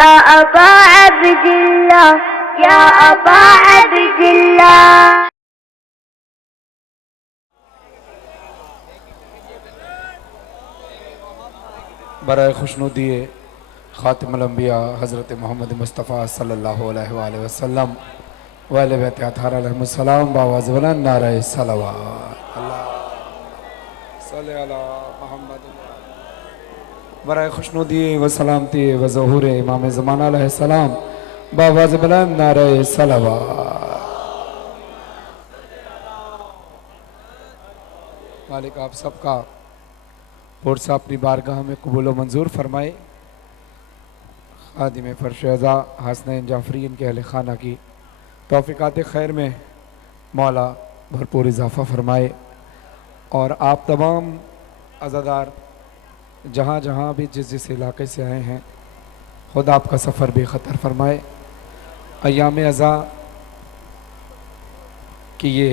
या अबा अब्दिल्लाह, या अबा अब्दिल्लाह। बराए खुशनुदी ख़ातिमुल अंबिया हज़रत मोहम्मद मुस्तफ़ा सल्लल्लाहु अलैहि वसल्लम वाले बैत अतहार अलैहिस्सलाम बावाज़ बुलंद नारे सलावत अल्लाह सल्ले अला मोहम्मद। बराए खुशनुदी व सलामती व ज़हूर इमाम ज़माना अलैहिस्सलाम बावाज़ बुलंद नारे सलावत। मालिक आप सबका पुरसा अपनी बारगाह में कबूल व मंजूर फरमाए। खादिम फर्श अज़ा हसनैन जाफरीन के अहल खाना की तौफ़ीक़ात खैर में मौला भरपूर इजाफ़ा फरमाए और आप तमाम अज़ादार जहाँ जहाँ भी जिस इलाके से आए हैं खुदा आपका सफ़र बेख़तर फरमाए। अय्याम अज़ा कि ये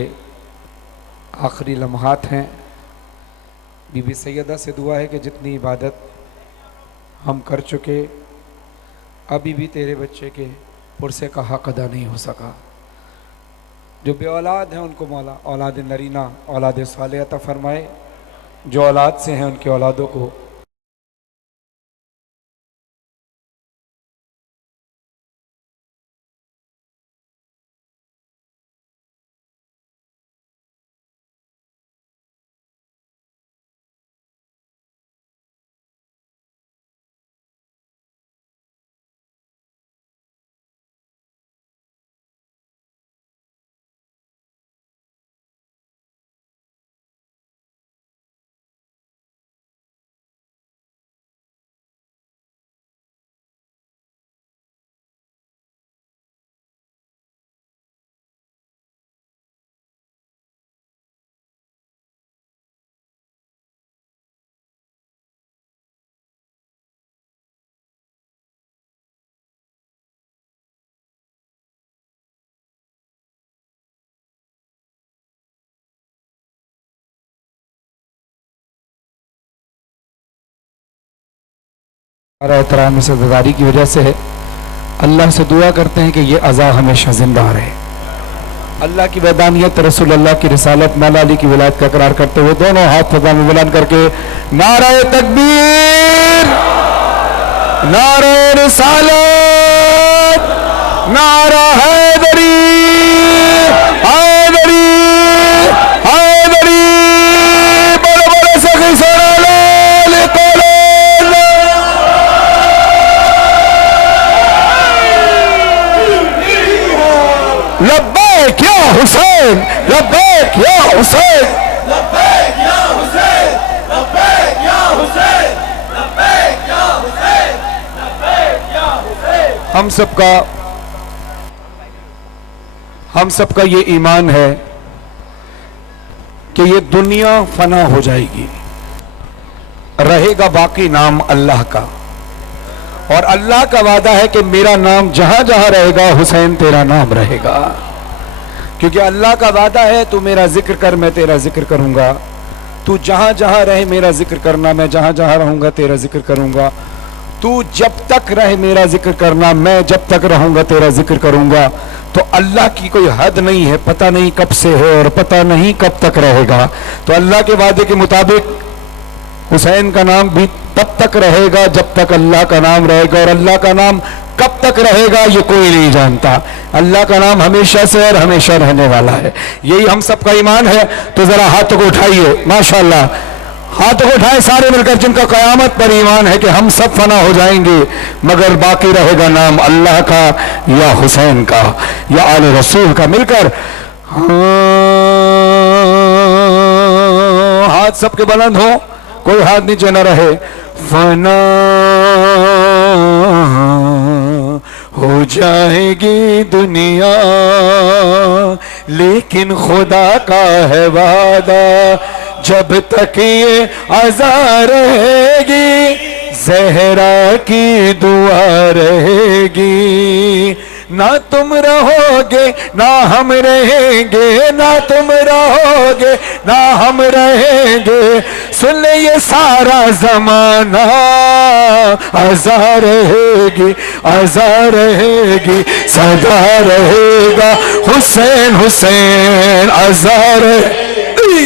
आखिरी लम्हात हैं। बीबी सैयदा से दुआ है कि जितनी इबादत हम कर चुके अभी भी तेरे बच्चे के पुरसे का हक़ अदा नहीं हो सका। जो बे औलाद हैं उनको मौला औलाद नरीना औलाद सालेह अता फरमाए। जो औलाद से हैं उनकी औलादों को एहतराम से ज़दारी की वजह से है। अल्लाह से दुआ करते हैं कि ये अज़ा हमेशा ज़िंदा रहे। अल्लाह की वैदानियत रसूल अल्लाह की रिसालत मौला अली की विलायत का इकरार करते हुए दोनों हाथ फज़ा में बुलंद करके नारे तकबीर, नारे रिसालत, नारा हैदरी, हैदरी, हैदरी, बड़े बड़े सखी सोना लब्बैक या हुसैन, लब्बैक या हुसैन, लब्बैक या हुसैन, लब्बैक या हुसैन, लब्बैक या हुसैन, लब्बैक या हुसैन। हम सबका ये ईमान है कि ये दुनिया फना हो जाएगी, रहेगा बाकी नाम अल्लाह का। और अल्लाह का वादा है कि मेरा नाम जहां जहां रहेगा हुसैन तेरा नाम रहेगा। क्योंकि अल्लाह का वादा है तू मेरा जिक्र कर मैं तेरा जिक्र करूंगा। तू जहां जहां रहे मेरा जिक्र करना, मैं जहां जहां रहूंगा तेरा जिक्र करूंगा। तू जब तक रहे मेरा जिक्र करना, मैं जब तक रहूंगा तेरा जिक्र करूंगा। तो अल्लाह की कोई हद नहीं है, पता नहीं कब से है और पता नहीं कब तक रहेगा। तो अल्लाह के वादे के मुताबिक हुसैन का नाम भी तब तक रहेगा जब तक अल्लाह का नाम रहेगा, और अल्लाह का नाम कब तक रहेगा ये कोई नहीं जानता। अल्लाह का नाम हमेशा से और हमेशा रहने वाला है, यही हम सबका ईमान है। तो जरा हाथों को उठाइए, माशाअल्लाह हाथों को उठाएं सारे मिलकर, जिनका क़यामत पर ईमान है कि हम सब फना हो जाएंगे मगर बाकी रहेगा नाम अल्लाह का या हुसैन का या आले रसूल का। मिलकर हाथ सबके बुलंद हो, कोई हाथ नीचे न रहे। फना हो जाएगी दुनिया लेकिन खुदा का है वादा, जब तक ये अज़ा रहेगी ज़हरा की दुआ रहेगी। ना तुम रहोगे ना हम रहेंगे, ना तुम रहोगे ना हम रहेंगे, सुन ले ये सारा जमाना अज़ा रहेगी, अज़ा रहेगी, सदा रहेगा हुसैन हुसैन, अज़ा रहेगी,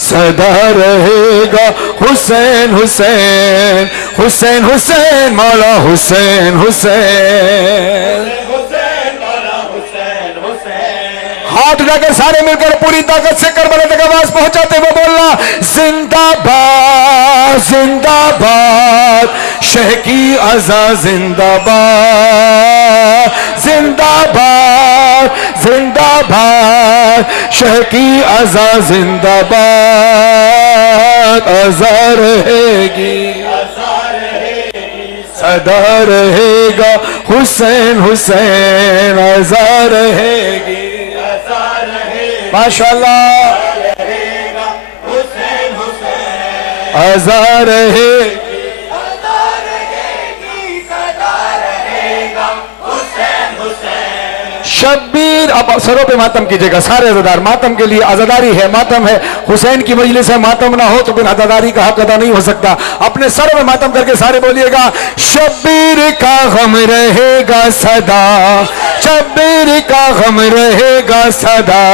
सदा रहेगा हुसैन हुसैन, हुसैन हुसैन मौला हुसैन हुसैन। हाथ उठाकर सारे मिलकर पूरी ताकत से करबला तक आवाज पहुंचाते हुए बोलना, जिंदाबाद जिंदाबाद शह की अज़ा, जिंदाबाद जिंदाबाद जिंदाबाद शह की अज़ा, जिंदाबाद अज़ा रहेगी, सदा रहेगा हुसैन हुसैन, अज़ा रहेगी माशाअल्लाह, अज़ा रहेगी, शब्बीर। अब सरों पे मातम कीजिएगा सारे अज़ादार, मातम के लिए अज़ादारी है, मातम है, हुसैन की मजलिस है, मातम ना हो तो फिर अज़ादारी का हक अदा नहीं हो सकता। अपने सरों में मातम करके सारे बोलिएगा, शब्बीर का गम रहेगा सदा, शब्बीर का गम रहेगा सदा,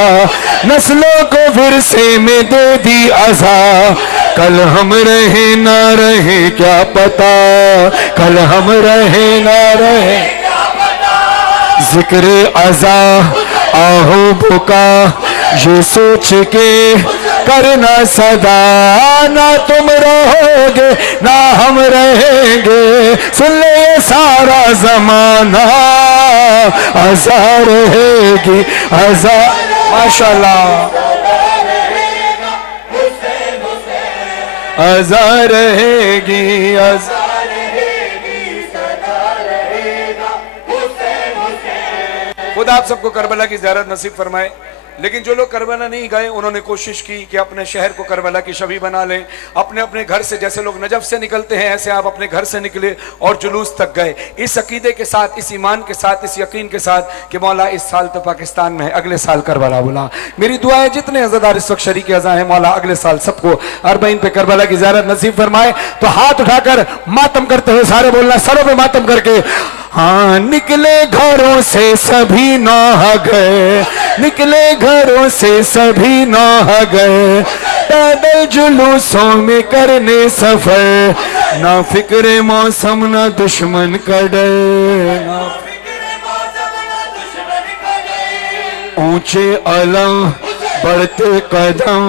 नस्लों को विरसे में दे दी अज़ा, कल हम रहे ना रहे क्या पता, कल हम रहे ना रहे, जिक्र अज़ा आहो बुका ये सोच के करना सदा, ना तुम रहोगे ना हम रहेंगे, सुन ले ये सारा जमाना अज़ा रहेगी, अज़ा माशाअल्लाह, अज़ा रहेगी, अज़ा खुद आप सबको करबला की ज़ियारत नसीब फरमाए। लेकिन जो लोग करबला नहीं गए उन्होंने कोशिश की कि अपने शहर को करबला की शबी बना लें, अपने अपने घर से, जैसे लोग नजफ से निकलते हैं ऐसे आप अपने घर से निकले और जुलूस तक गए, इस अकीदे के साथ, इस ईमान के साथ, इस यकीन के साथ कि मौला इस साल तो पाकिस्तान में है, अगले साल करबला बुला। मेरी दुआ है जितने अज़ादार इस वक्त शरीक अज़ा हैं मौला अगले साल सबको अरबईन पे करबला की ज़ियारत नसीब फरमाए। तो हाथ उठाकर मातम करते हुए सारे बोलना, सरों पे मातम करके, हाँ निकले घरों से सभी नौहा गए, निकले घरों से सभी नौहा गए, पैदल जुलूसों में करने सफर, ना फिक्रे मौसम ना दुश्मन का डर, ऊंचे अलम बढ़ते कदम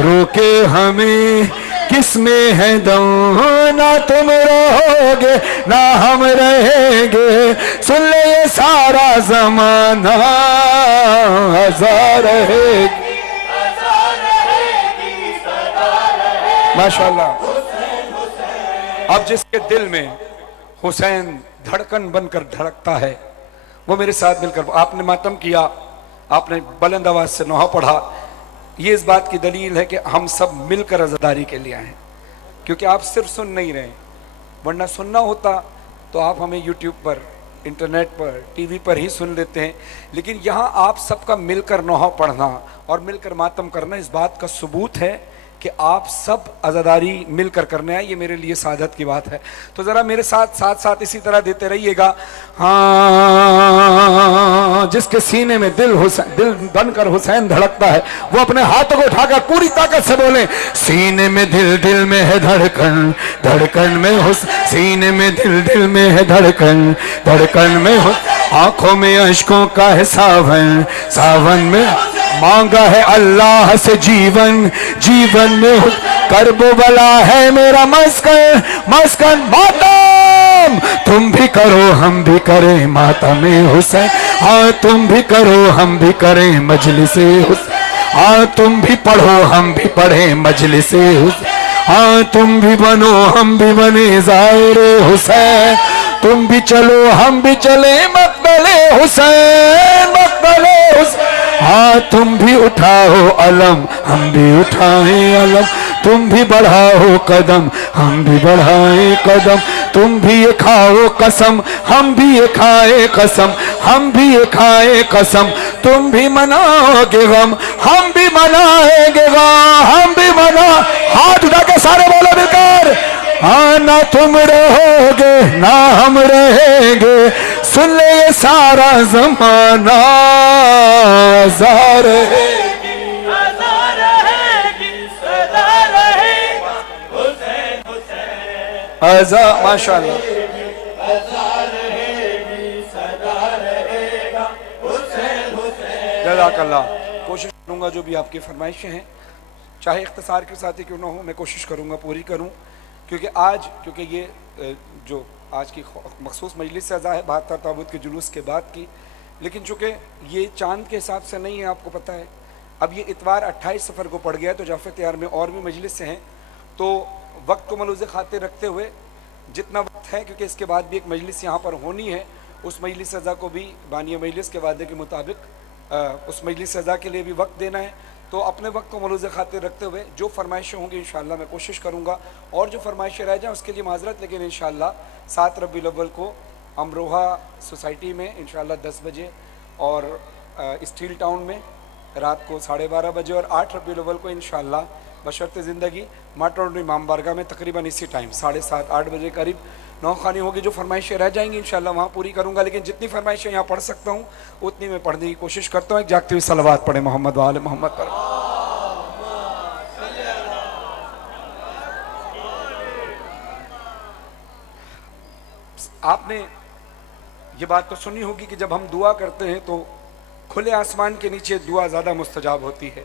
रोके हमें किसमें है दम, ना तुम रहोगे ना हम रहेंगे, सुन ले ये सारा जमाना अज़ा रहेगी, माशाअल्लाह। अब जिसके दिल में हुसैन धड़कन बनकर धड़कता है वो मेरे साथ मिलकर, आपने मातम किया, आपने बुलंद आवाज से नौहा पढ़ा, ये इस बात की दलील है कि हम सब मिलकर अज़ादारी के लिए आए, क्योंकि आप सिर्फ सुन नहीं रहे, वरना सुनना होता तो आप हमें यूट्यूब पर, इंटरनेट पर, टीवी पर ही सुन लेते हैं, लेकिन यहाँ आप सबका मिलकर नौहा पढ़ना और मिलकर मातम करना इस बात का सबूत है कि आप सब अज़ादारी मिलकर करने आए, ये मेरे लिए सादत की बात है। तो ज़रा मेरे साथ साथ साथ इसी तरह देते रहिएगा। हाँ, जिसके सीने में दिल बनकर हुसैन धड़कता है वो अपने हाथों को उठाकर पूरी ताकत से बोले, सीने में दिल, दिल में है धड़कन, धड़कन में सीने में दिल, दिल में है धड़कन, धड़कन में आंखों में अश्कों का है सावन, सावन में मांगा है अल्लाह से जीवन, जीवन में करबो बला है मेरा मस्कन, मस्कन मातम तुम भी करो हम भी करें मातम हुसैन, हाँ तुम भी करो हम भी करें मजलिसे हुसैन, हाँ तुम भी पढ़ो हम भी पढ़े मजलिसे हुसैन, हाँ तुम भी बनो हम भी बने ज़ाहिरे हुसैन, तुम भी चलो हम भी चले मक़बले हुसैन, मक़बले हुसैन, हाँ तुम भी उठाओ अलम हम भी उठाएं अलम, तुम भी बढ़ाओ कदम हम भी बढ़ाएं कदम, तुम भी ये खाओ कसम हम भी ये खाए कसम, हम भी ये खाए कसम, तुम भी मनाओगे गम, हम भी मनाएंगे गम, हम भी मना। हाथ उठा के सारे बोलो मिलकर, हाँ ना तुम रहोगे ना हम रहेंगे, सुन ले ये सारा जमाना, ज़ार है आजा। माशाअल्लाह, जज़ाकल्लाह। कोशिश करूंगा जो भी आपकी फरमाइशें हैं, चाहे इख्तिसार के साथ ही क्यों ना हो, मैं कोशिश करूंगा पूरी करूं, क्योंकि ये जो आज की मखसूस मजलिस सज़ा है 72 ताबूत के जुलूस के बाद की, लेकिन चूँकि ये चांद के हिसाब से नहीं है, आपको पता है अब ये इतवार 28 सफ़र को पड़ गया, तो जाफ़र तैयार में और भी मजलिस हैं, तो वक्त को मलूज़ खातिर रखते हुए जितना वक्त है, क्योंकि इसके बाद भी एक मजलिस यहाँ पर होनी है, उस मजलिस सज़ा को भी बानिया मजलिस के वादे के मुताबिक उस मजलिस सज़ा के लिए भी वक्त देना है, तो अपने वक्त को मलूज़ खातिर रखते हुए जो फरमाइशें होंगी इंशाअल्लाह मैं कोशिश करूँगा, और जो फरमाइशें रह जाएँ उसके लिए माजरत, लेकिन इंशाअल्लाह 7 रबीउल अव्वल को अमरोहा सोसाइटी में इंशाअल्लाह 10 बजे, और स्टील टाउन में रात को 12:30 बजे, और 8 रबीउल अव्वल को इंशाअल्लाह बशर्ते ज़िंदगी माटोड इमाम बारगाह में तकरीबन इसी टाइम 7:30-8 बजे करीब नौखानी होगी। जो फरमाइशें रह जाएंगी इंशाअल्लाह वहाँ पूरी करूँगा, लेकिन जितनी फरमाइशें यहाँ पढ़ सकता हूँ उतनी मैं पढ़ने की कोशिश करता हूँ। एक जागती हुई सलवात पढ़े मोहम्मद व आले मोहम्मद पर। आपने ये बात तो सुनी होगी कि जब हम दुआ करते हैं तो खुले आसमान के नीचे दुआ ज़्यादा मुस्तजाब होती है,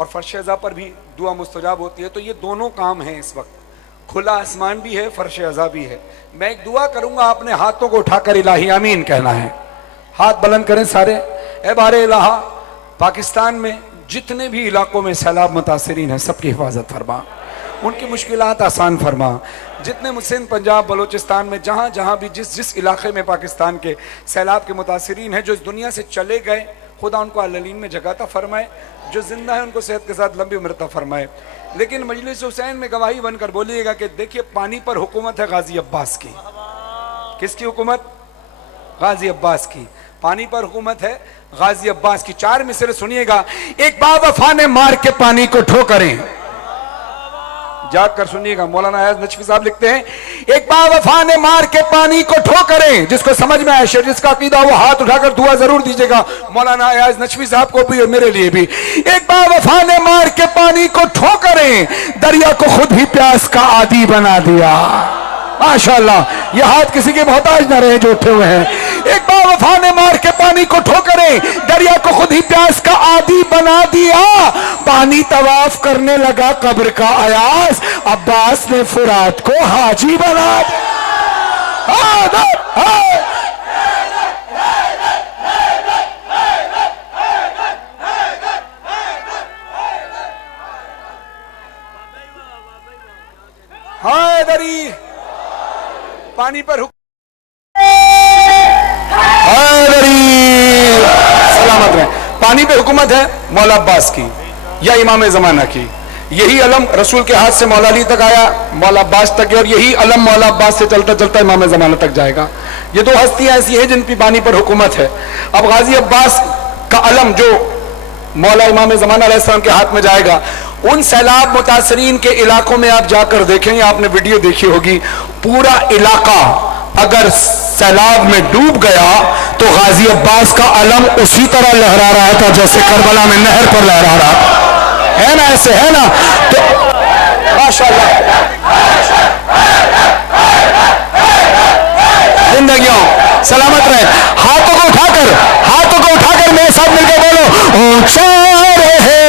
और फर्श-ए-ज़ा पर भी दुआ मुस्तजाब होती है। तो ये दोनों काम हैं इस वक्त, खुला आसमान भी है, फर्श-ए-ज़ा भी है। मैं एक दुआ करूंगा, आपने हाथों को उठाकर इलाही आमीन कहना है। हाथ बुलंद करें सारे। ए बारे इलाहा, पाकिस्तान में जितने भी इलाकों में सैलाब मुतासिरीन हैं सबकी हिफाजत फरमा, उनकी मुश्किलात आसान फरमा। जितने सिंध, पंजाब, बलोचिस्तान में जहाँ जहाँ भी जिस इलाके में पाकिस्तान के सैलाब के मुतासिरीन हैं, जो इस दुनिया से चले गए, खुदा उनको अल्लीन में जगाता फरमाए, जो जिंदा है उनको सेहत के साथ लंबी उम्रता फरमाए। लेकिन मजलिस हुसैन में गवाही बनकर बोलिएगा कि देखिए पानी पर हुकूमत है गाजी अब्बास की। किसकी हुकूमत? गाजी अब्बास की। पानी पर हुकूमत है गाजी अब्बास की। 4 मिसरे सुनिएगा। एक बावफा ने मार के पानी को ठोकरें, जाग कर सुनिएगा, मौलाना अयाज नजफी साहब लिखते हैं, एक बावफा ने मार के पानी को ठोकरें। जिसको समझ में आए, जिसका अकीदा वो हाथ उठाकर दुआ जरूर दीजिएगा, मौलाना अयाज नजफी साहब को भी और मेरे लिए भी। एक बावफा ने मार के पानी को ठोकरें, दरिया को खुद ही प्यास का आदी बना दिया। माशाअल्लाह, ये हाथ किसी के मोहताज ना रहे जो उठे हुए हैं। एक बावफा ने मार के पानी को ठोकरें, दरिया को खुद ही प्यास का आदी बना दिया। पानी तवाफ करने लगा कब्र का अयास, अब्बास ने फुरात को हाजी बना दिया। हैदरी पानी पर सलामत रहे। पानी पे हुकूमत है मौला अब्बास की या इमाम ज़माना की। यही अलम रसूल के हाथ से मौला अली तक आया, मौला अब्बास तक, और यही अलम मौला अब्बास से चलता चलता इमाम ज़माना तक जाएगा। ये 2 हस्तियां ऐसी हैं जिनकी पानी पर हुकूमत है। अब गाजी अब्बास का अलम जो मौला इमाम ज़माना अलैहिस्सलाम के हाथ में जाएगा, उन सैलाब मुतासरीन के इलाकों में आप जाकर देखेंगे, आपने वीडियो देखी होगी, पूरा इलाका अगर सैलाब में डूब गया तो गाजी अब्बास का अलम उसी तरह लहरा रहा था जैसे करबला में नहर पर लहरा रहा है ना, ऐसे है ना। तो माशाअल्लाह, जिंदगियों सलामत रहे। हाथों को उठाकर मेरे साथ मिलकर बोलो, ऊंचा रहे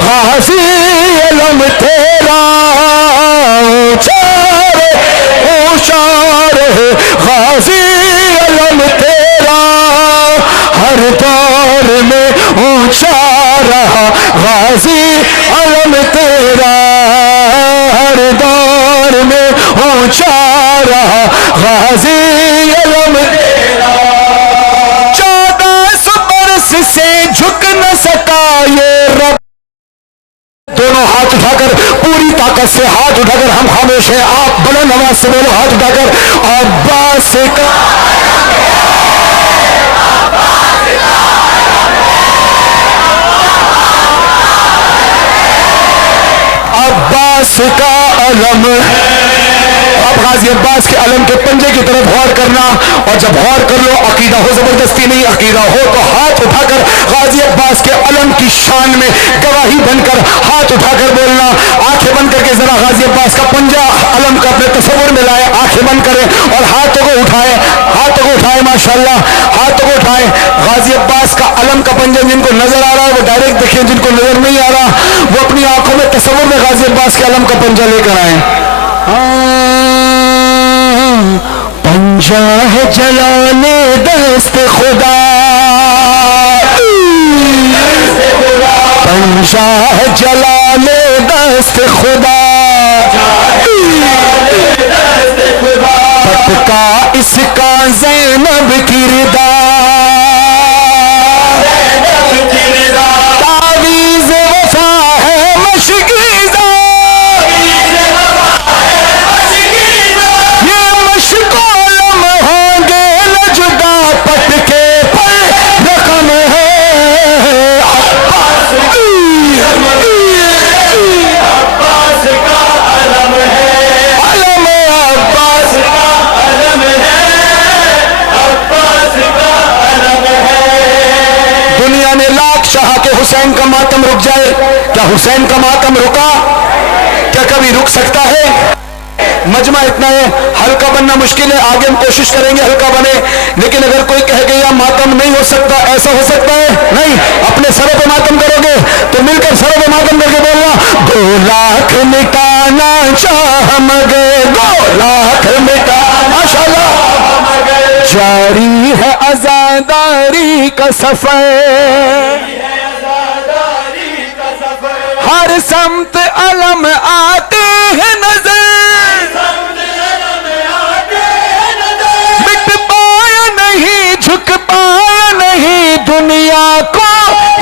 गाजी अलम तेरा, ऊंचा रहे गाजी अलम तेरा, हर दौर में ऊंचा रहा गाजी अलम तेरा, हर दौर में ऊंचा रहा गाजी अलम तेरा। 1400 बरस से झुक न सका ये रब। दोनों हाथ उठाकर, पूरी ताकत से हाथ उठाकर, हम खामोश हैं, आप बुलंद आवाज से बोलो हाथ उठाकर, अब्बास का अलम है। अब गाजी अब्बास के अलम के पंजे की तरफ गौर करना, और जब गौर कर लो, अकीदा हो, जबरदस्ती नहीं, अकीदा हो तो हाथ उठाकर गाजी अब्बास के अलम की शान में गवाही बनकर हाथ उठाकर बोलना। आंखें बंद करके जरा गाजी अब्बास का पंजा अलम का अपने तस्वुर में लाए, आंखें बंद करें और हाथों को उठाए, हाथों को उठाए, माशाल्लाह, हाथों को उठाए। गाजी अब्बास का अलम का पंजा जिनको नजर आ रहा है वो डायरेक्ट देखें, जिनको नजर नहीं आ रहा वो अपनी आंखों में तस्वुर में गाजी अब्बास के अलम का पंजा लेकर आए। पंजा है जलाने दस्त खुदा, पंजा है जलाने दस्त खुदा, पटका इसका ज़ैनब की रिदा, तावीज़ वफा है मशकीज़ा, ये मशकोलम होंगे न जुदा, पटके पर रकम है अब्बास का अलम है, अलम अब्बास का अलम है, अब्बास का अलम है। दुनिया ने लाख चाहा कि हुसैन का मातम रुक जाए, क्या हुसैन का मातम रुका? क्या कभी रुक सकता है? मजमा इतना है, हल्का बनना मुश्किल है, आगे हम कोशिश करेंगे हल्का बने, लेकिन अगर कोई कहे कि यह मातम नहीं हो सकता, ऐसा हो सकता है? नहीं। अपने सरों पे मातम करोगे तो मिलकर सरों पे मातम करके बोलना, 2 लाख मिटाना चाह मगर 2 लाख मिटा, माशाल्लाह, जारी है आजादारी का सफर, हर समत अलम आते हैं नजर, मिट पाया नहीं, झुक पाया नहीं, दुनिया को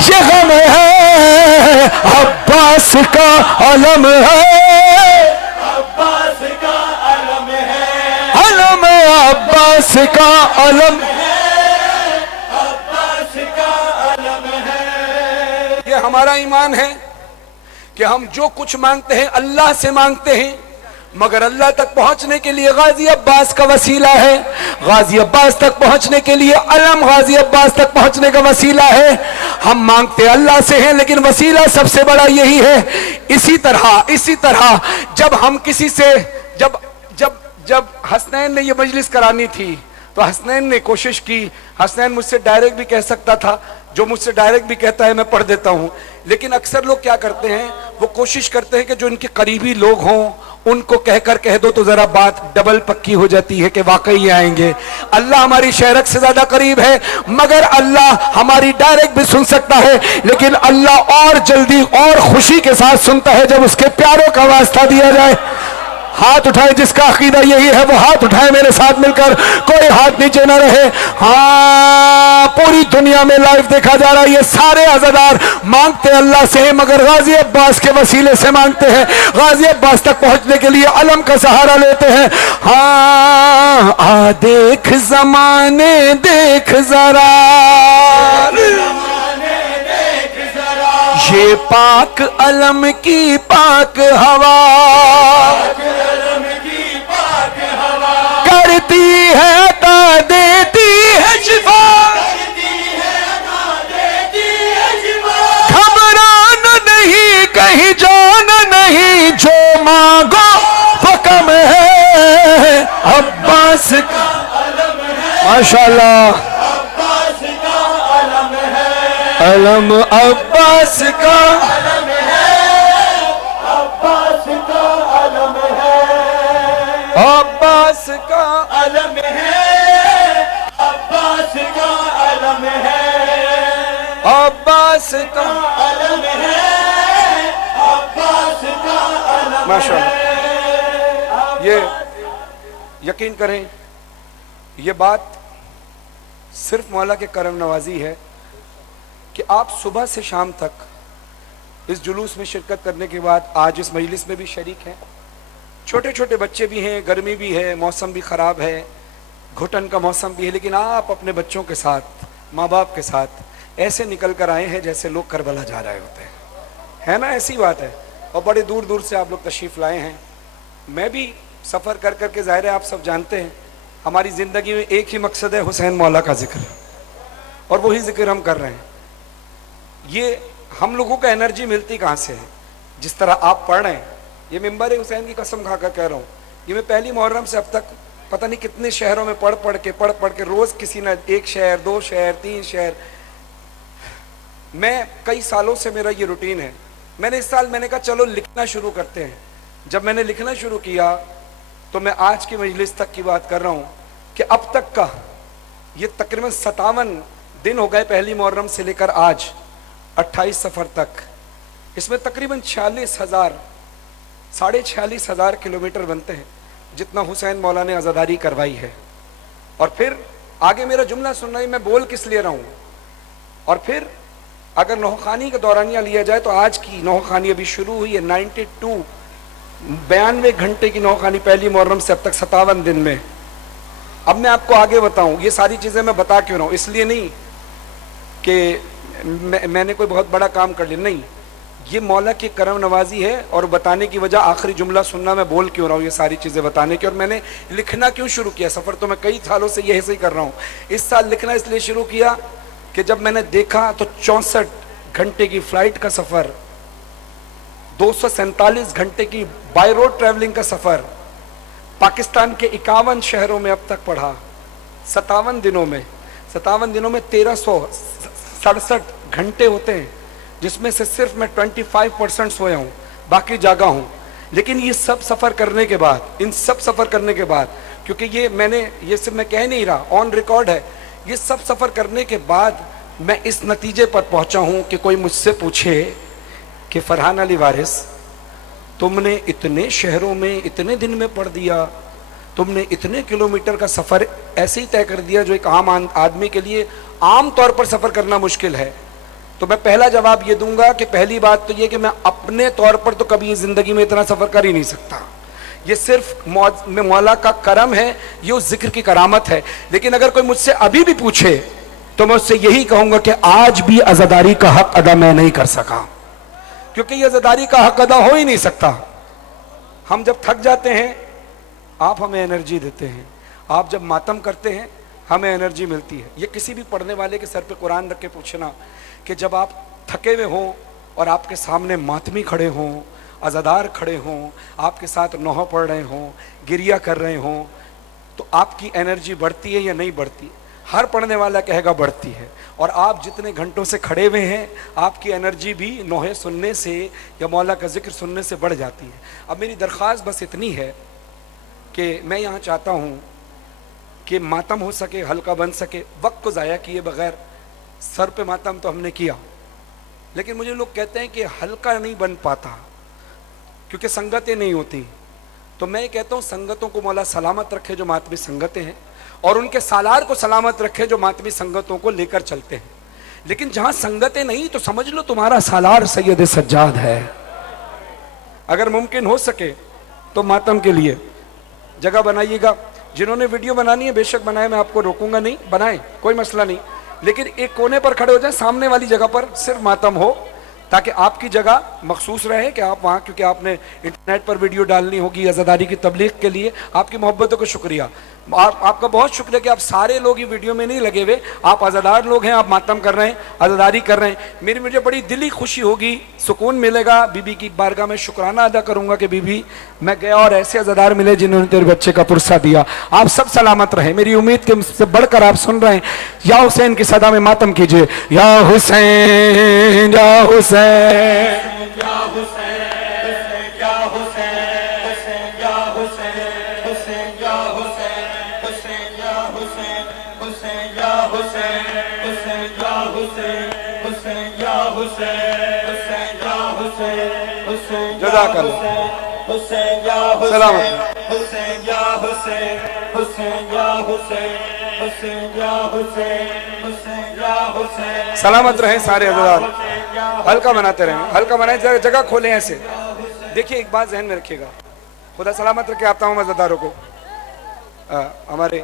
ये गम है, अब्बास का अलम है, अब्बास का अलम है, अलम अब्बास का अलम है, अब्बास का अलम है। ये हमारा ईमान है कि हम जो कुछ मांगते हैं अल्लाह से मांगते हैं, मगर अल्लाह तक पहुंचने के लिए गाजी अब्बास का वसीला है, गाजी अब्बास तक पहुंचने के लिए अलम गाजी अब्बास तक पहुंचने का वसीला है। हम मांगते अल्लाह से हैं, लेकिन वसीला सबसे बड़ा यही है। इसी तरह जब हम किसी से जब हसनैन ने यह मजलिस करानी थी तो हसनैन ने कोशिश की, हसनैन मुझसे डायरेक्ट भी कह सकता था, जो मुझसे डायरेक्ट भी कहता है मैं पढ़ देता हूं, लेकिन अक्सर लोग क्या करते हैं, वो कोशिश करते हैं कि जो इनके करीबी लोग हों उनको कहकर कह दो तो जरा बात डबल पक्की हो जाती है कि वाकई आएंगे। अल्लाह हमारी शहरत से ज्यादा करीब है, मगर अल्लाह हमारी डायरेक्ट भी सुन सकता है, लेकिन अल्लाह और जल्दी और खुशी के साथ सुनता है जब उसके प्यारों का वास्ता दिया जाए। हाथ उठाए जिसका अकीदा यही है वो हाथ उठाए मेरे साथ मिलकर, कोई हाथ नीचे ना रहे। हाँ, पूरी दुनिया में लाइव देखा जा रहा है, ये सारे अज़ादार मांगते अल्लाह से हैं, मगर गाजी अब्बास के वसीले से मांगते हैं, गाजी अब्बास तक पहुंचने के लिए अलम का सहारा लेते हैं। हाँ, आ देख ज़माने देख जरा, ये पाक अलम की पाक हवा, करती है अता देती है शिफा, घबराना नहीं कहीं जाना नहीं, जो मांगो वो कम है, अब्बास का अलम है, माशाल्लाह, अब्बास का अलम है, अलम अब्बास का अलम है, अब्बास का अलम है, अब्बास का अलम है, अब्बास का अलम है, अब्बास का अलम है, अब्बास का अलम। माशाअल्लाह, ये यकीन करें ये बात सिर्फ मौला के करम नवाजी है कि आप सुबह से शाम तक इस जुलूस में शिरकत करने के बाद आज इस मजलिस में भी शरीक हैं। छोटे छोटे बच्चे भी हैं, गर्मी भी है, मौसम भी ख़राब है, घुटन का मौसम भी है, लेकिन आप अपने बच्चों के साथ, माँ बाप के साथ ऐसे निकल कर आए हैं जैसे लोग करबला जा रहे होते हैं, है ना? ऐसी बात है। और बड़े दूर दूर से आप लोग तशरीफ़ लाए हैं, मैं भी सफ़र कर कर के, ज़ाहिर है आप सब जानते हैं, हमारी ज़िंदगी में एक ही मकसद है, हुसैन मौला का जिक्र, और वही जिक्र हम कर रहे हैं। ये हम लोगों को एनर्जी मिलती कहाँ से है? जिस तरह आप पढ़ रहे हैं, ये मिंबर हुसैन की कसम खाकर कह रहा हूँ, ये मैं पहली मुहर्रम से अब तक पता नहीं कितने शहरों में पढ़ पढ़ के रोज़ किसी न एक शहर, 2 शहर, 3 शहर, मैं कई सालों से मेरा ये रूटीन है। मैंने इस साल मैंने कहा चलो लिखना शुरू करते हैं। जब मैंने लिखना शुरू किया तो मैं आज की मजलिस तक की बात कर रहा हूँ कि अब तक का ये तकरीबन 57 दिन हो गए, पहली मुहर्रम से लेकर आज 28 सफ़र तक। इसमें तकरीबन 46,000 46,000 किलोमीटर बनते हैं जितना हुसैन मौला ने आज़ादारी करवाई है। और फिर आगे मेरा जुमला सुनना ही, मैं बोल किस लिए रहा हूँ। और फिर अगर नौखानी का दौरानिया लिया जाए तो आज की नौखानी अभी शुरू हुई है, 92 घंटे की नौखानी पहली मुहर्रम से अब तक 57 दिन में। अब मैं आपको आगे बताऊं, ये सारी चीज़ें मैं बता क्यों रहा हूँ, इसलिए नहीं कि मैंने कोई बहुत बड़ा काम कर लिया, नहीं, ये मौला की करम नवाजी है। और बताने की वजह, आखिरी जुमला सुनना, मैं बोल क्यों रहा हूँ ये सारी चीज़ें बताने की, और मैंने लिखना क्यों शुरू किया। सफ़र तो मैं कई सालों से यही से ही कर रहा हूँ। इस साल लिखना इसलिए शुरू किया कि जब मैंने देखा तो 64 घंटे की फ़्लाइट का सफ़र, 247 घंटे की बाय रोड ट्रैवलिंग का सफ़र, पाकिस्तान के 51 शहरों में अब तक पढ़ा, 57 दिनों में 1367 घंटे होते हैं, जिसमें से सिर्फ मैं 25% सोया हूँ, बाकी जागा हूँ। लेकिन ये सब सफ़र करने के बाद, इन सब सफ़र करने के बाद, क्योंकि ये सिर्फ मैं कह नहीं रहा, ऑन रिकॉर्ड है, ये सब सफ़र करने के बाद मैं इस नतीजे पर पहुँचा हूँ कि कोई मुझसे पूछे कि फरहान अली वारिस, तुमने इतने शहरों में इतने दिन में पढ़ दिया, तुमने इतने किलोमीटर का सफ़र ऐसे ही तय कर दिया जो एक आम आदमी के लिए आम तौर पर सफ़र करना मुश्किल है। तो मैं पहला जवाब ये दूंगा कि पहली बात तो ये कि मैं अपने तौर पर तो कभी ज़िंदगी में इतना सफ़र कर ही नहीं सकता। ये सिर्फ मौला का करम है, ये उस जिक्र की करामत है। लेकिन अगर कोई मुझसे अभी भी पूछे तो मैं उससे यही कहूँगा कि आज भी आज़ादारी का हक अदा मैं नहीं कर सका, क्योंकि ये आज़ादारी का हक अदा हो ही नहीं सकता। हम जब थक जाते हैं आप हमें एनर्जी देते हैं, आप जब मातम करते हैं हमें एनर्जी मिलती है। ये किसी भी पढ़ने वाले के सर पे कुरान रख के पूछना कि जब आप थके हुए हों और आपके सामने मातमी खड़े हों, अज़ादार खड़े हों, आपके साथ नौह पढ़ रहे हों, गिरिया कर रहे हों, तो आपकी एनर्जी बढ़ती है या नहीं बढ़ती? हर पढ़ने वाला कहेगा बढ़ती है। और आप जितने घंटों से खड़े हुए हैं आपकी एनर्जी भी नौहे सुनने से या मौला का जिक्र सुनने से बढ़ जाती है। अब मेरी दरख्वास्त बस इतनी है कि मैं यहाँ चाहता हूँ कि मातम हो सके, हल्का बन सके, वक्त को ज़ाया किए बगैर। सर पे मातम तो हमने किया, लेकिन मुझे लोग कहते हैं कि हल्का नहीं बन पाता क्योंकि संगतें नहीं होती। तो मैं कहता हूँ संगतों को मौला सलामत रखे जो मातमी संगतें हैं, और उनके सालार को सलामत रखे जो मातमी संगतों को लेकर चलते हैं। लेकिन जहाँ संगतें नहीं तो समझ लो तुम्हारा सालार सैयद सज्जाद है। अगर मुमकिन हो सके तो मातम के लिए जगह बनाइएगा। जिन्होंने वीडियो बनानी है बेशक बनाए, मैं आपको रोकूंगा नहीं, बनाए, कोई मसला नहीं। लेकिन एक कोने पर खड़े हो जाए, सामने वाली जगह पर सिर्फ मातम हो, ताकि आपकी जगह मखसूस रहे कि आप वहाँ, क्योंकि आपने इंटरनेट पर वीडियो डालनी होगी आज़ादारी की तबलीग के लिए। आपकी मोहब्बतों को शुक्रिया, आपका बहुत शुक्रिया कि आप सारे लोग ये वीडियो में नहीं लगे हुए, आप आज़ादार लोग हैं, आप मातम कर रहे हैं, आज़ादारी कर रहे हैं। मुझे बड़ी दिली खुशी होगी, सुकून मिलेगा। बीबी की बारगाह में शुक्राना अदा करूँगा कि बीबी मैं गया और ऐसे आज़ादार मिले जिन्होंने तेरे बच्चे का पुरसा दिया। आप सब सलामत रहें। मेरी उम्मीद के से बढ़कर आप सुन रहे हैं। या हुसैन की सदा में मातम कीजिए, या हुसैन, या हुसैन, या हुसैन, या हुसैन, या हुसैन, या हुसैन, या हुसैन, या हुसैन, या हुसैन, या हुसैन, या हुसैन, जज़ाकल्लाह, हुसैन, या सलामत, हुसैन, या हुसैन, हुसैन, या हुसैन, हुसैन, या हुसैन, हुसैन, या हुसैन। सलामत रहें सारे अज़ादार, हल्का बनाते रहें, हल्का बनाए, जगह खोलें ऐसे। देखिए एक बात जहन में रखिएगा, खुदा सलामत रखे आप तमाम अज़ादारों को। हमारे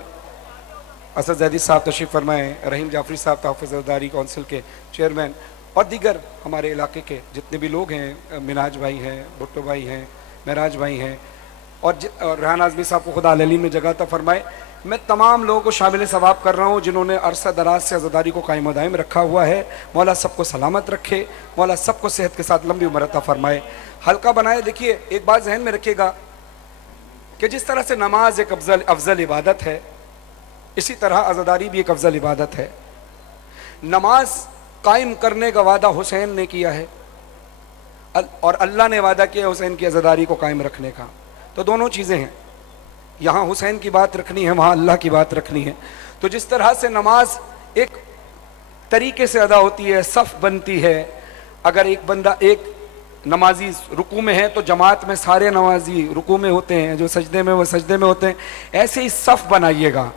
असद जैदी साहब तशरीफ़ फरमाए, रहीम जाफरी साहब तहफ़्फ़ुज़ अज़ादारी काउंसिल के चेयरमैन, और दीगर हमारे इलाके के जितने भी लोग हैं, मिनाज भाई हैं, भुट्टो भाई हैं, महराज भाई हैं, और रेहान आज़मी साहब को खुदा अली में जगह अता फरमाए। मैं तमाम लोगों को शामिल सवाब कर रहा हूँ जिन्होंने अरसा दराज से अज़ादारी को कायम दायम रखा हुआ है। मौला सबको सलामत रखे, मौला सबको सेहत के साथ लंबी उम्र अता फरमाए, हल्का बनाए। देखिए एक बात जहन में रखिएगा कि जिस तरह से नमाज एक अफजल इबादत है, इसी तरह अज़ादारी भी एक अफजल इबादत है। नमाज कायम करने का वादा हुसैन ने किया है और अल्लाह ने वादा किया हुसैन की अज़ादारी को कायम रखने का। तो दोनों चीज़ें हैं, यहाँ हुसैन की बात रखनी है, वहाँ अल्लाह की बात रखनी है। तो जिस तरह से नमाज एक तरीके से अदा होती है, सफ़ बनती है, अगर एक बंदा एक नमाजी रुकू में है तो जमात में सारे नमाजी रुकू में होते हैं, जो सजदे में वो सजदे में होते हैं। ऐसे ही सफ़ बनाइएगा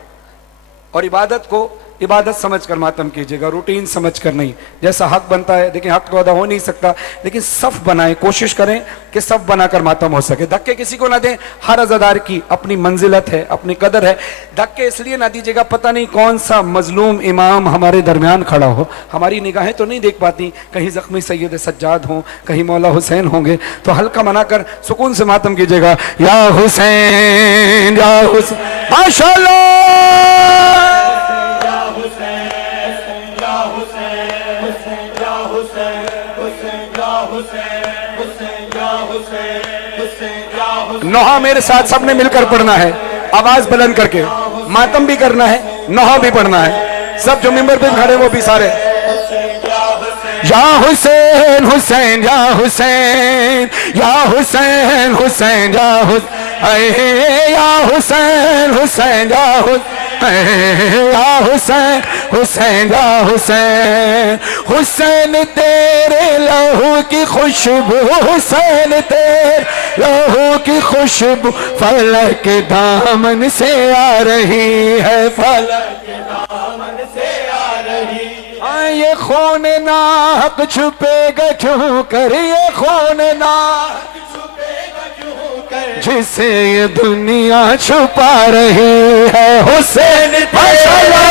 और इबादत को इबादत समझ कर मातम कीजिएगा, रूटीन समझ कर नहीं। जैसा हक बनता है, देखिए हक तो अदा हो नहीं सकता, लेकिन सफ़ बनाएं, कोशिश करें कि सफ़ बनाकर मातम हो सके। धक्के किसी को ना दें, हर अज़ादार की अपनी मंजिलत है, अपनी कदर है। धक्के इसलिए ना दीजिएगा, पता नहीं कौन सा मजलूम इमाम हमारे दरमियान खड़ा हो, हमारी निगाहें तो नहीं देख पाती, कहीं ज़ख्मी सैयद सज्जाद हों, कहीं मौला हुसैन होंगे, तो हल्का मनाकर सुकून से मातम कीजिएगा। या हुसैन या हुसैन, माशाअल्लाह। नोहा मेरे साथ सबने मिलकर पढ़ना है, आवाज बुलंद करके, मातम भी करना है, नोहा भी पढ़ना है। सब जो मिंबर पे खड़े वो भी सारे, या हुसैन हुसैन या हुसैन या हुसैन हुसैन या हुसैन या हुसैन हुसैन या हुसैन हुसैन या हुसैन। हुसैन तेरे लहू की खुशबू, हुसैन तेरे लहू की खुशबू फलक के दामन से आ रही है, फलक के दामन से आ रही है। ये खून नाक छुपेगा क्यों कर, ये खून नाक छुपेगा क्यों कर, जिसे ये दुनिया छुपा रही है। हुसैन तेरे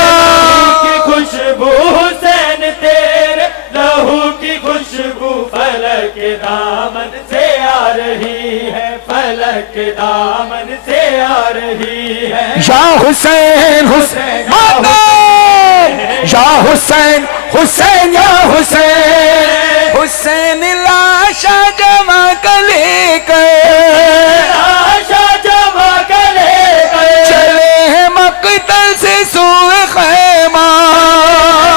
की खुशबू, हुसैन तेरे लहू की खुशबू फलक के दामन से आ रही है, फलक के दामन से आ रही है। या हुसैन हुसैन या हुसैन हुसैन या हुसैन। हुसैन लाशा जमा कर लेकर, लाशा जमा कर लेकर चले हैं मक्तल से सूए खैमा,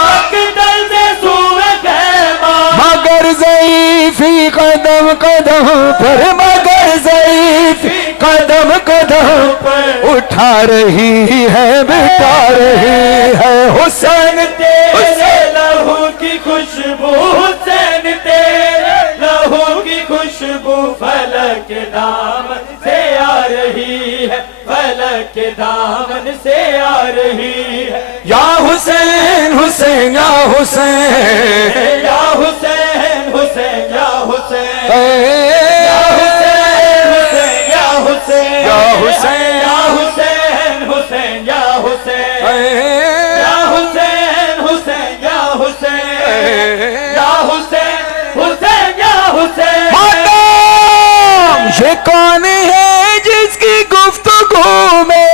मक्तल से सूए खैमा। मगर ज़ईफ़ी कदम कदम पर, मगर ज़ईफ़ी कदम कदम पर उठा रही है, बिठा रही है। हुसैन तेरे लहू की खुशबू, हुसैन तेरे लहू की खुशबू फलक के दामन से आ रही है, फलक के दामन से आ रही है। या हुसैन हुसैन या हुसैन या हुसैन हुसैन या हुसैन या हुसैन या हुसैन या हुसैन या हुसैन हुसैन या हुसैन या हुसैन हुसैन या हुसैन या हुसैन हुसैन या हुसैन। मातम ये कौन है जिसकी गुफ्तगू में,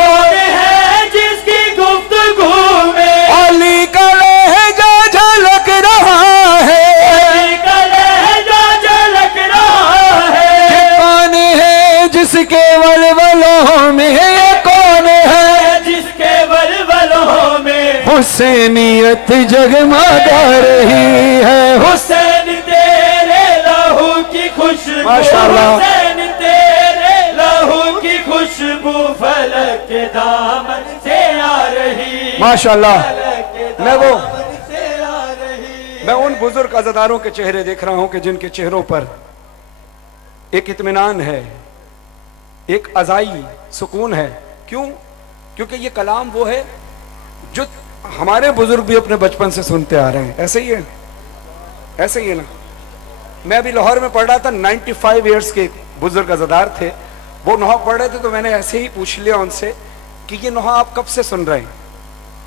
कौन है जिसकी गुफ्तगू में अली का लहजा झलक रहा है, अली का लहजा झलक रहा है। ये कौन है जिसके वलवलों में, ये कौन है जिसके वलवलों में हुसैनियत जगमगा रही है। हुसैन तेरे लहू की खुशबू, माशाअल्लाह, हुसैन तेरे लहू की खुशबू फलक के दामन से आ रही, माशाअल्लाह। मैं उन बुजुर्ग अज़ादारों के चेहरे देख रहा हूं कि जिनके चेहरों पर एक इत्मीनान है, एक अज़ाई सुकून है। क्यों? क्योंकि ये कलाम वो है जो हमारे बुजुर्ग भी अपने बचपन से सुनते आ रहे हैं। ऐसे ही है, ऐसे ही है ना। मैं अभी लाहौर में पढ़ रहा था, 95 इयर्स के बुजुर्ग अज़ादार थे, वो नोहा पढ़ रहे थे, तो मैंने ऐसे ही पूछ लिया उनसे कि ये नोहा आप कब से सुन रहे हैं?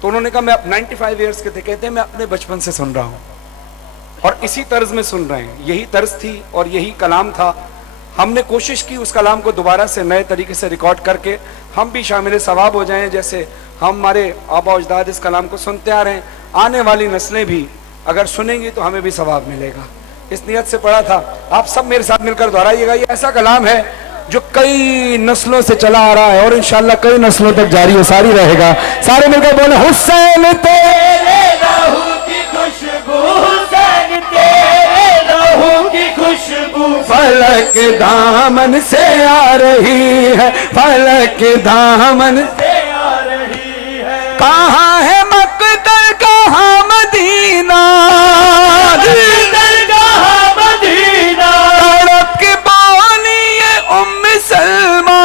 तो उन्होंने कहा मैं 95 इयर्स के थे, कहते हैं मैं अपने बचपन से सुन रहा हूँ और इसी तर्ज में सुन रहे हैं। यही तर्ज थी और यही कलाम था हमने कोशिश की उस कलाम को दोबारा से नए तरीके से रिकॉर्ड करके हम भी शामिल सवाब हो जाएं, जैसे हमारे आबा अजदाद इस कलाम को सुनते आ रहे हैं, आने वाली नस्लें भी अगर सुनेंगी तो हमें भी सवाब मिलेगा। इस नियत से पढ़ा था। आप सब मेरे साथ मिलकर दोहराइएगा। ये ऐसा कलाम है जो कई नस्लों से चला आ रहा है और इंशाअल्लाह कई नस्लों तक जारी और सारी रहेगा। सारे मिलकर बोले हुसैन तेरे लहू की खुशबू, हुसैन तेरे लहू की खुशबू फलक दामन से आ रही है, फलक दामन से आ रही है। कहाँ है मक्तल, कहाँ मदीना, कहाँ मदीना, तड़प के बोलिए उम्मे सलमा,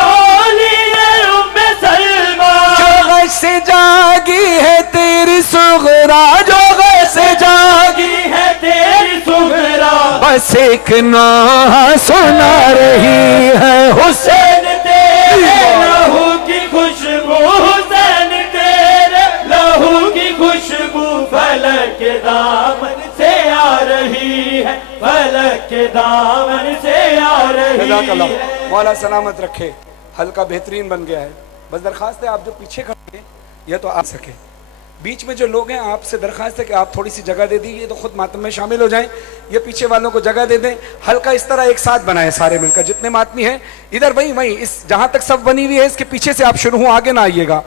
बोलिए उम्मे सलमा, जो गश से जागी है तेरी सुगरा, जो गश से जागी है तेरी सुगरा, बस एक नोहा सुना रही है हुसैन हुसैन तेरे लहू की खुशबू, हुसैन तेरे लहू की खुशबू फलक के दामन से आ रही है, फलक के दामन से आ रही है। मौला सलामत रखे। हल्का बेहतरीन बन गया है। बस दरखास्त है आप जो पीछे खड़े हैं यह तो आ सके, बीच में जो लोग हैं आपसे दरखास्त है कि आप थोड़ी सी जगह दे दीजिए तो खुद मातम में शामिल हो जाएं, ये पीछे वालों को जगह दे दें। हल्का इस तरह एक साथ बनाए सारे मिलकर, जितने मातमी हैं इधर वहीं इस जहां तक सब बनी हुई है इसके पीछे से आप शुरू हो, आगे ना आइएगा,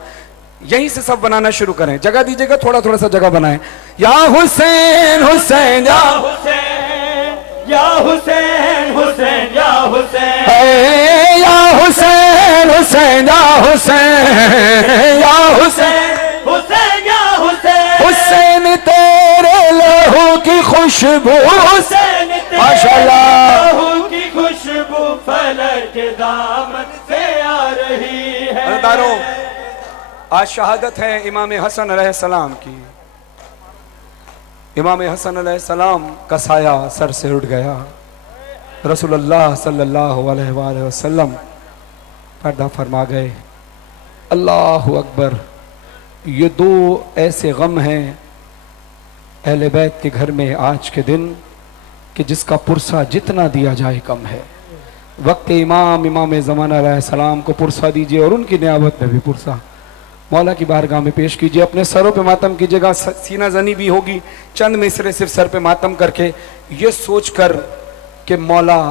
यहीं से सब बनाना शुरू करें। जगह दीजिएगा, थोड़ा थोड़ा सा जगह बनाएं। या हुसैन हुसैन या हुसैन, या हुसैन, हुसैन या हुसैन, या हुसैन हुसैन या हुसैन, या हुसैन हुसैन या हुसैन, हुसैन तेरे लहू की खुशबू, हुसैन तेरे माशाअल्लाह लहू की खुशबू फलक के दामन से आ रही है। अल्लाह, आज शहादत है इमाम हसन अलैहिस्सलाम की। इमाम हसन अलैहिस्सलाम का साया सर से उठ गया। रसूलुल्लाह सल्लल्लाहु अलैहि वसल्लम पर्दा फरमा गए। अल्लाहु अकबर। ये दो ऐसे गम हैं अहले बैत के घर में आज के दिन कि जिसका पुरसा जितना दिया जाए कम है। वक्त इमाम ज़माना अलैहिस्सलाम को पुरसा दीजिए और उनकी नियाबत में भी पुरसा मौला की बारगाह में पेश कीजिए। अपने सरों पे मातम कीजिएगा, सीना जनी भी होगी। चंद मिसरे सिर्फ सर पे मातम करके ये सोच कर कि मौला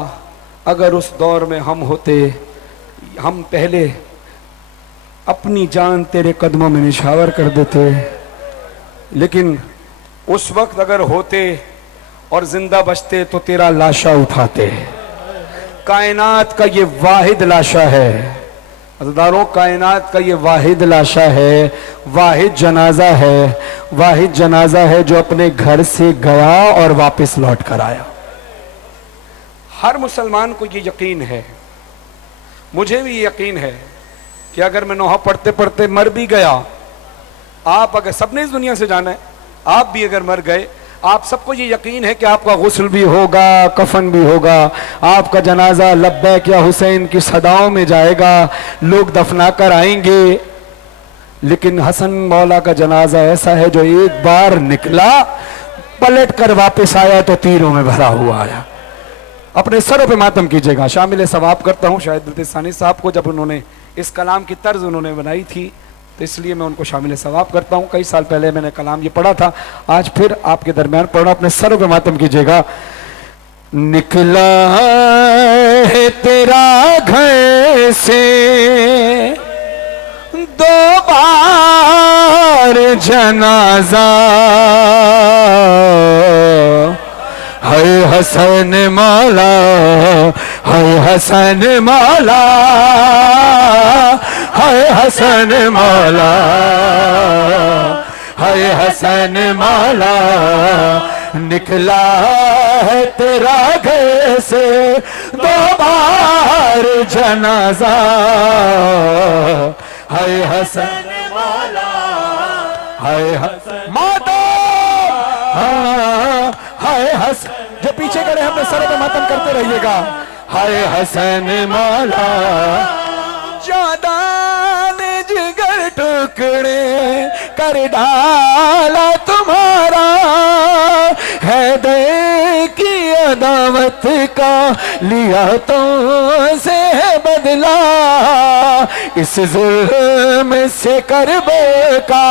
अगर उस दौर में हम होते, हम पहले अपनी जान तेरे कदमों में निछावर कर देते, लेकिन उस वक्त अगर होते और जिंदा बचते तो तेरा लाशा उठाते। कायनात का ये वाहिद लाशा है, अज़दारों, कायनात का ये वाहिद लाशा है, वाहिद जनाजा है, वाहिद जनाजा है जो अपने घर से गया और वापस लौट कर आया। हर मुसलमान को ये यकीन है, मुझे भी यकीन है कि अगर मैं नौहा पढ़ते पढ़ते मर भी गया, आप अगर, सबने इस दुनिया से जाना है, आप भी अगर मर गए, आप सबको ये यकीन है कि आपका गुस्ल भी होगा, कफन भी होगा, आपका जनाजा लब्बैक या हुसैन की सदाओं में जाएगा, लोग दफना कर आएंगे। लेकिन हसन मौला का जनाजा ऐसा है जो एक बार निकला, पलट कर वापस आया तो तीरों में भरा हुआ आया। अपने सरों पे मातम कीजिएगा। शामिल सवाब करता हूँ शायद दिलसानी साहब को, जब उन्होंने इस कलाम की तर्ज उन्होंने बनाई थी तो इसलिए मैं उनको शामिल सवाब करता हूँ। कई साल पहले मैंने कलाम ये पढ़ा था, आज फिर आपके दरमियान पढ़ा। अपने सरों पे मातम कीजिएगा। निकला है तेरा घर से दो बार जनाजा, है हसन मौला, है हसन मौला, है हसन मौला, है हसन मौला। निकला है तेरा घर से दो बार जनाजा, है हसन मौला, है हसन माता, हाय हसन। जो पीछे खड़े अपने सरों पे मातम करते रहिएगा। हाय हसन मौला, ज्यादा ने जिगर टुकड़े कर डाला तुम्हारा, है दे की अदावत वक्त का लिया तो से बदला, इस जुल्म से करब का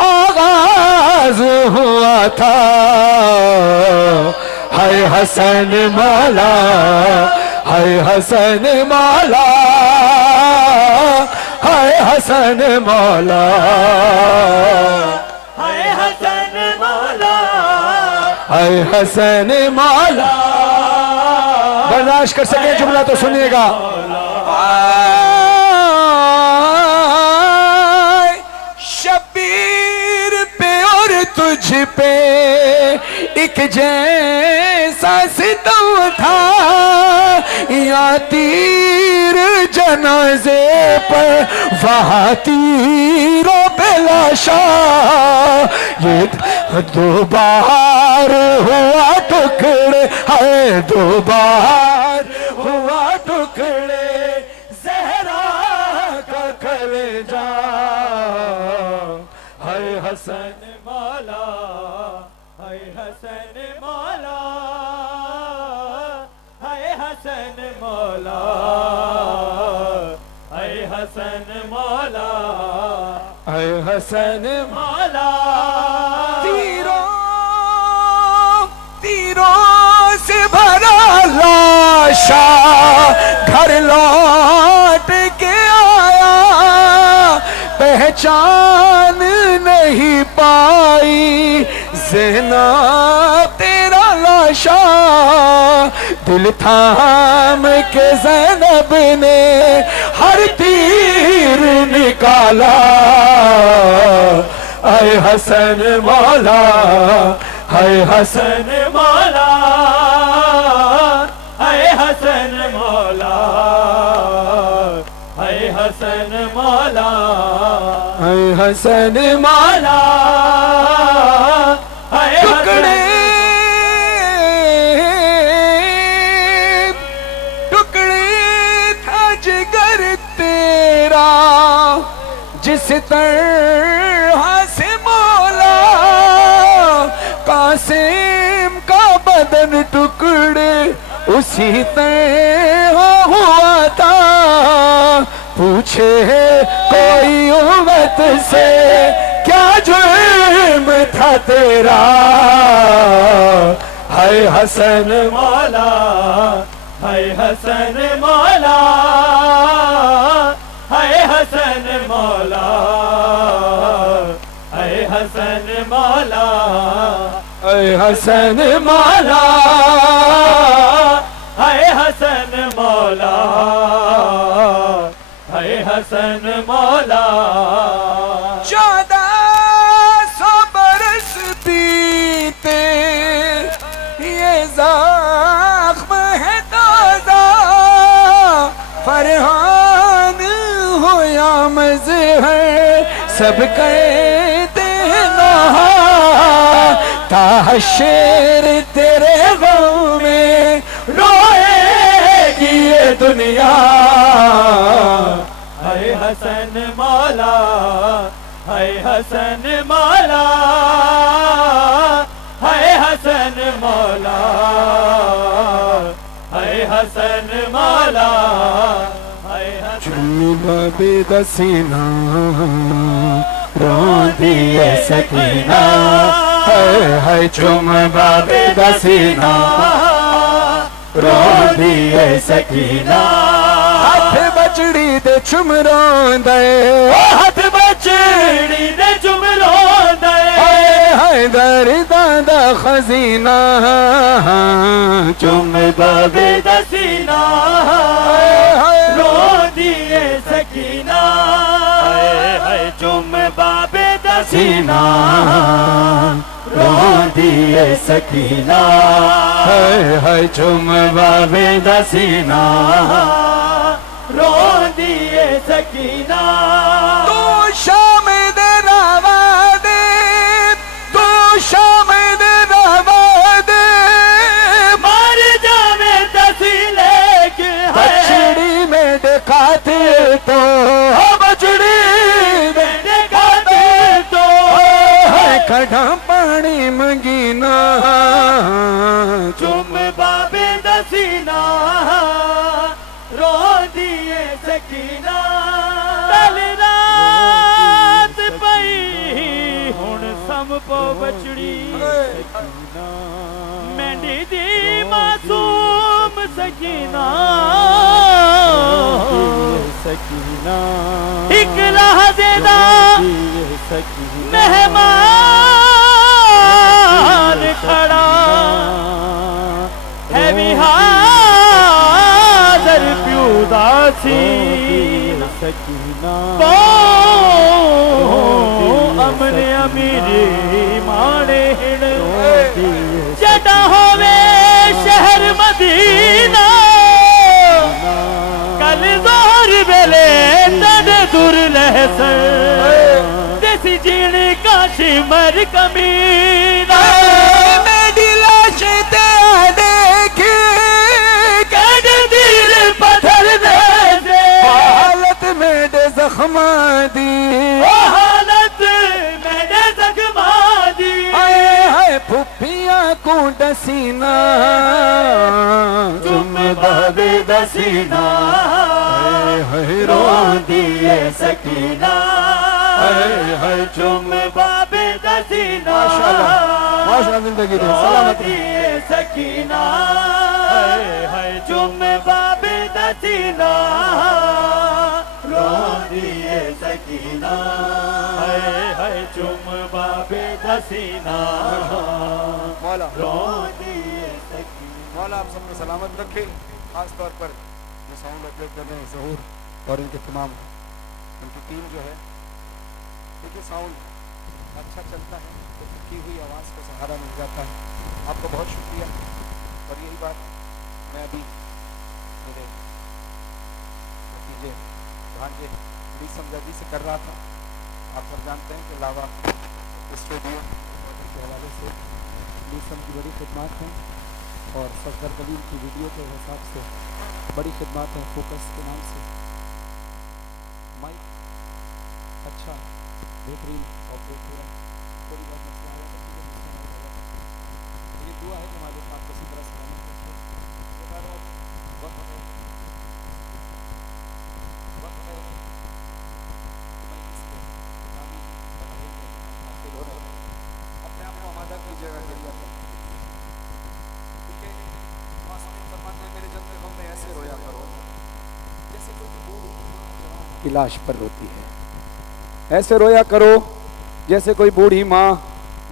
आगाज हुआ था। हाय हसन मौला, हाय हसन मौला, हाय हसन मौला, हाय हसन मौला, हाय हसन मौला। बर्दाश्त कर सके जुमला तो सुनिएगा। शबीर पे और तुझ पे एक जैसा सितम था, या तीर जनाजे पर वहाँ तीरों पे लाशा। ये दो बार हुआ टुकड़े, है दो बार हुआ टुकड़े ज़हरा का कलेजा। हाय हसन मौला, हाय हसन मौला, हाय हसन मौला, हाय हसन मौला, हाय हसन मौला। तीरों तीरों से भरा लाशा घर लौट के आया, पहचान नहीं पाई ज़ैनब तेरा लाशा। दिल थाम के ज़ैनब ने हर तीर निकाला। आए हसन मौला, हाय हसन मौला, हाय हसन मौला, हाय हसन मौला, हाय हसन मौला। हाय टुकड़े टुकड़े था जिगर तेरा, जिस तरह से मौला कासिम का बदन टुकड़े उसी तरह हुआ था। पूछे कोई उम्मत से क्या जुर्म था तेरा। हाय हसन मौला, हाय हसन मौला, हाय हसन मौला, हाय हसन मौला, हाय हसन मौला, हाय हसन मौला, हाय हसन मौला। 1400 बरस बीते ये ज़ख्म है ताज़ा, फरहान हो या मज़हर सब कहते हैं नहा। ताहशर तेरे गम में रोएगी ये दुनिया। हाय हसन मौला, हाय हसन मौला, हाय हसन मौला, हाय हसन मौला, हाय चुम्मा बेदसीना रो दिए सकीना, है चुम्मा बेदसीना रो दिए सकीना। हाथ बचड़ी दे चुम रोंदे, हाथ बचड़ी दे चुम रोंदे, हाय दर्दां दा खजीना चुम बाबे दसीना रो दिए सकीना। हाय चुम बाबे दसीना रो दिए सकीना। है चुम बाबे दसीना रो दिए सकीना। तू शाम दे रवा दे, तू शाम दे रवा दे, मर जावे दसीले के बछड़ी में दिखाते तो, बछड़ी में दिखाते तो, खड़ा पानी मंगीना चुम बाबे पो बचड़ी मेंढी दी मासूम सकीना सकीना एक लहज़े दा मेहमान खड़ा है विहादर प्यू दासी सकीना अमने अमीरी माणे जड़ा होवे शहर मदीना कल जोर बेले तन दूर लहसर देसी जीने का शिमर कमीना मेरी लाश ते देखी कड़ दिल पत्थर दे हालत में दे जख्मा दी हालत में दे जख्मा दी हाय फुफिया को दसीना तुम बाबे दसीना रो दिए सकीना है चुम बाबे दसीना माशाल्लाह जिंदगी दे सलामत दिए सकीना है चुम बाबे दसीना रो दिए सकीना है चुम बाबे दसीना मौला रो दिए सकीना। मौला आप सबको सलामत रखे। खास तौर पर जो साउंड अपडेट कर रहे हैं ज़हूर और इनके तमाम उनकी टीम जो है, देखिए साउंड अच्छा चलता है तो की हुई आवाज़ को सहारा मिल जाता है। आपका बहुत शुक्रिया। और यही बात मैं अभी मेरे भतीजे भांजे समझाजी से कर रहा था। आप सब जानते हैं कि लावा स्टूडियो के हवाले से लीसम की बड़ी खिदमत है और सफदर कलीम की वीडियो के हिसाब से बड़ी खिदमत है। फोकस के नाम से माइक अच्छा बेहतरीन ऑपरेट हो रहा है। थोड़ी बहुत मसला आया था, ये दुआ है कि मालिक आपको इसी तरह सलामत रखे। अपने आप को आमादा कीजिएगा मेरे जन्म गम में ऐसे रोया करो जैसे कोई की लाश पर रोती है। ऐसे रोया करो जैसे कोई बूढ़ी माँ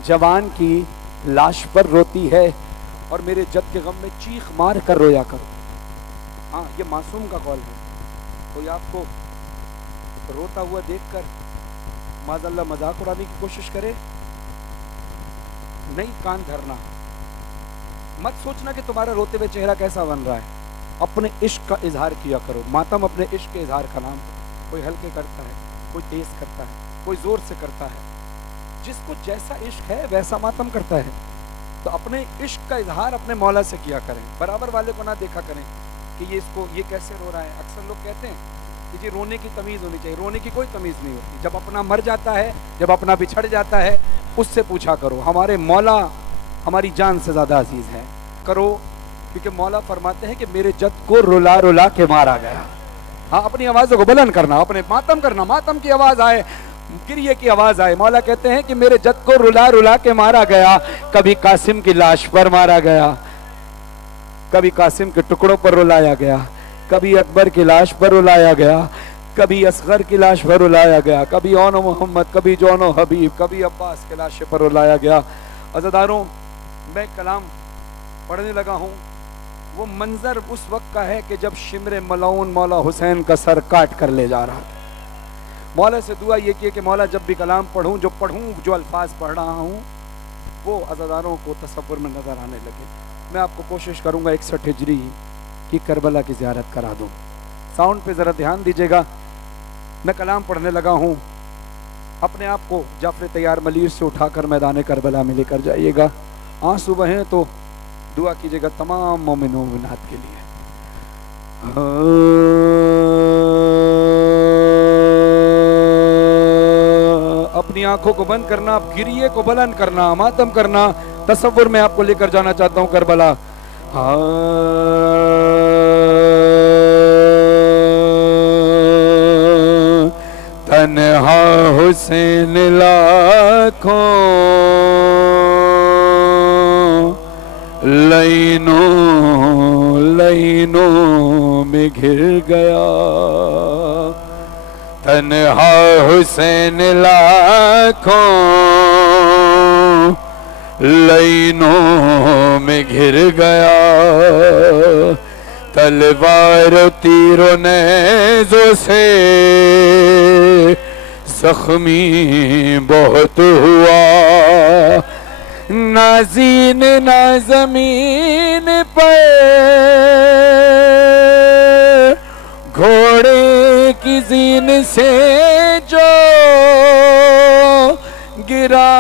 जवान की लाश पर रोती है। और मेरे जद के गम में चीख मार कर रोया करो। हाँ, ये मासूम का कौल है। कोई आपको रोता हुआ देखकर माज़अल्लाह मजाक उड़ाने की कोशिश करे, नहीं कान धरना। मत सोचना कि तुम्हारा रोते हुए चेहरा कैसा बन रहा है। अपने इश्क का इजहार किया करो। मातम अपने इश्क के इजहार का नाम है। कोई हल्के करता है, कोई तेज करता है, कोई जोर से करता है। जिसको जैसा इश्क है वैसा मातम करता है। तो अपने इश्क का इजहार अपने मौला से किया करें। बराबर वाले को ना देखा करें कि ये कैसे रो रहा है। अक्सर लोग कहते हैं कि जी रोने की तमीज़ होनी चाहिए। रोने की कोई तमीज़ नहीं होती। जब अपना मर जाता है, जब अपना बिछड़ जाता है, उससे पूछा करो। हमारे मौला हमारी जान से ज़्यादा अजीज़ है। करो, क्योंकि मौला फरमाते हैं कि मेरे जद को रुला रुला के मारा गया। हाँ, अपनी आवाज़ों को बुलंद करना, अपने मातम करना, मातम की आवाज़ आए, गिरिये की आवाज़ आए। मौला कहते हैं कि मेरे जद को रुला रुला के मारा गया। कभी कासिम की लाश पर मारा गया, कभी कासिम के टुकड़ों पर रुलाया गया, कभी अकबर की लाश पर रुलाया गया, कभी असगर की लाश पर रुलाया गया, कभी ओनो मोहम्मद, कभी जोनो हबीब, कभी अब्बास के लाश पर रुलाया गया। अज़ादारों, मैं कलाम पढ़ने लगा हूँ। वो मंजर उस वक्त का है कि जब शिमर मलऊन मौला हुसैन का सर काट कर ले जा रहा था। मौला से दुआ ये की कि मौला जब भी कलाम पढ़ूँ, जो अल्फाज पढ़ रहा हूँ वो अज़ादारों को तसव्वुर में नज़र आने लगे। मैं आपको कोशिश करूँगा 61 हिजरी की करबला की ज़ियारत करा दूँ। साउंड पे ज़रा ध्यान दीजिएगा। मैं कलाम पढ़ने लगा हूँ। अपने आप को जाफर तैयार मलीर से उठाकर मैदान करबला में लेकर जाइएगा। आंसू बहें तो दुआ कीजिएगा तमाम मोमिनों मोमिनात के लिए। अपनी आंखों को बंद करना, गिरिये को बुलंद करना, मातम करना। तसव्वुर में आपको लेकर जाना चाहता हूँ करबला। तन्हा हुसैन लाखों लाइनों लाइनों में घिर गया। तन्हा हुसैन लाखों लाइनों में घिर गया। तलवार तीरों नेज़ों से जख्मी बहुत हुआ। नाज़ीन ना ज़मीन पर घोड़े की जीन से जो गिरा।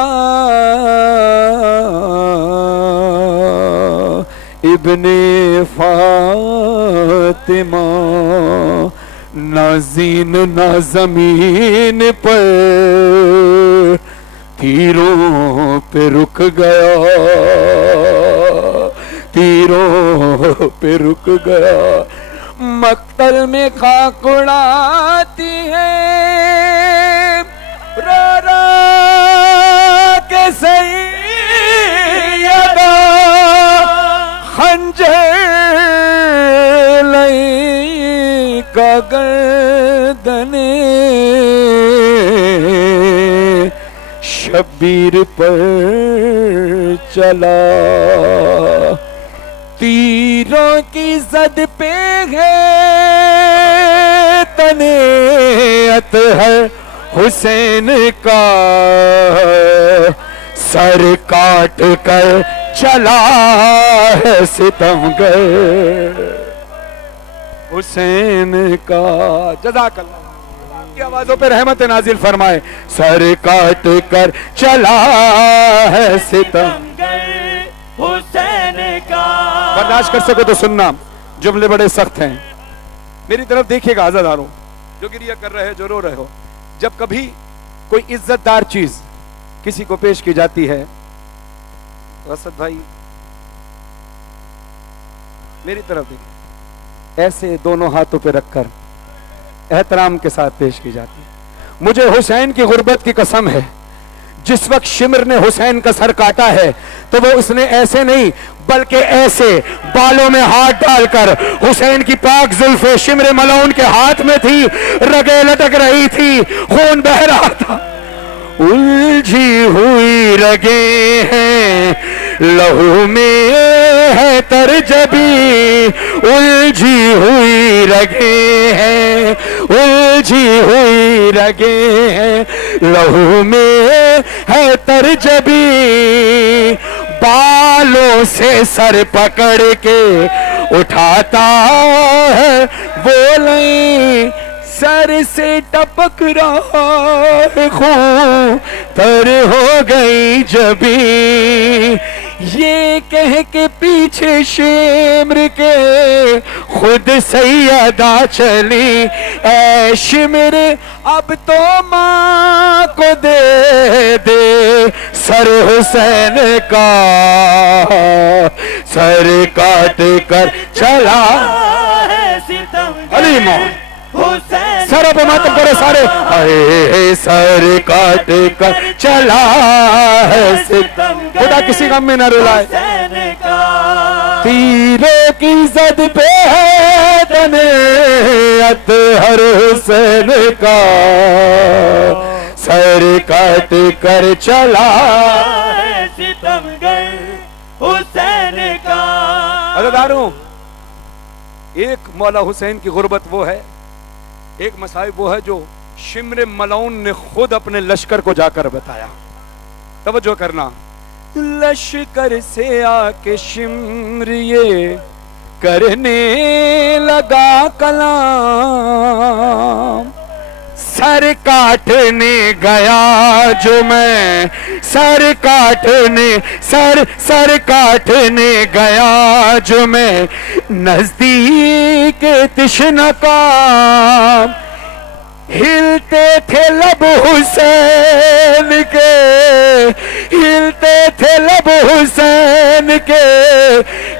इब्ने फातिमा ना ज़ीन ना ज़मीन पर तीरों पे रुक गया। तीरों पे रुक गया। मक्तल में खाक उड़ाती है रो रो के सैयदा। खंजर लई का गर्दने शब्बीर पर चला। तीरों की जद पे है तने अतहर हुसैन का। सर काट कर चला है सितमगर हुसैन का। जज़ाकल्लाह की आवाजों पे रहमत नाजिल फरमाए। सर काट कर चला है सितमगर हुसैन का। बर्दाश्त कर सको तो सुनना, जुमले बड़े सख्त हैं। मेरी तरफ देखिएगा आज़ादारों, जो गिरिया कर रहे हो, जो रो रहे हो। जब कभी कोई इज्जतदार चीज किसी को पेश की जाती है तो असद भाई मेरी तरफ देखिए, ऐसे दोनों हाथों पे रखकर एहतराम के साथ पेश की जाती है। मुझे हुसैन की गुर्बत की कसम है, जिस वक्त शिमर ने हुसैन का सर काटा है तो वो उसने ऐसे नहीं बल्कि ऐसे बालों में हाथ डालकर, हुसैन की पाक जुल्फे शिमर मलऊन के हाथ में थी, रगे लटक रही थी, खून बह रहा था। उलझी हुई रगे हैं लहू में है तरजबी। उलझी हुई रगे हैं, उलझी हुई रगे हैं लहू में है तरजबी। बालों से सर पकड़ के उठाता है वो नहीं, सर से टपक रहा है खून तर हो गई जबी। ये कह के पीछे शिमर के खुद सैयदा चली। ऐ शिमर अब तो माँ को दे दे सर हुसैन का। सर काट कर चला अली मौत। सर पे मातम करे सारे। अरे सर काट कर चला है सितम, खुदा किसी गम में न रुलाए। तीरों की जद पे है तने अतहर हुसैन का। सर काट कर चला है सितमगर हुसैन का। अज़ादारों, एक मौला हुसैन की गुर्बत वो है, एक मसाइब वो है जो शिमर मलऊन ने खुद अपने लश्कर को जाकर बताया। तवज्जो करना, लश्कर से आके शिमर ये करने लगा कलाम। सर काटने गया जो मैं, सर काटने सर काटने गया जो मैं, नजदीक तिश्न का हिलते थे लब हुसैन के, हिलते थे लब हुसैन के,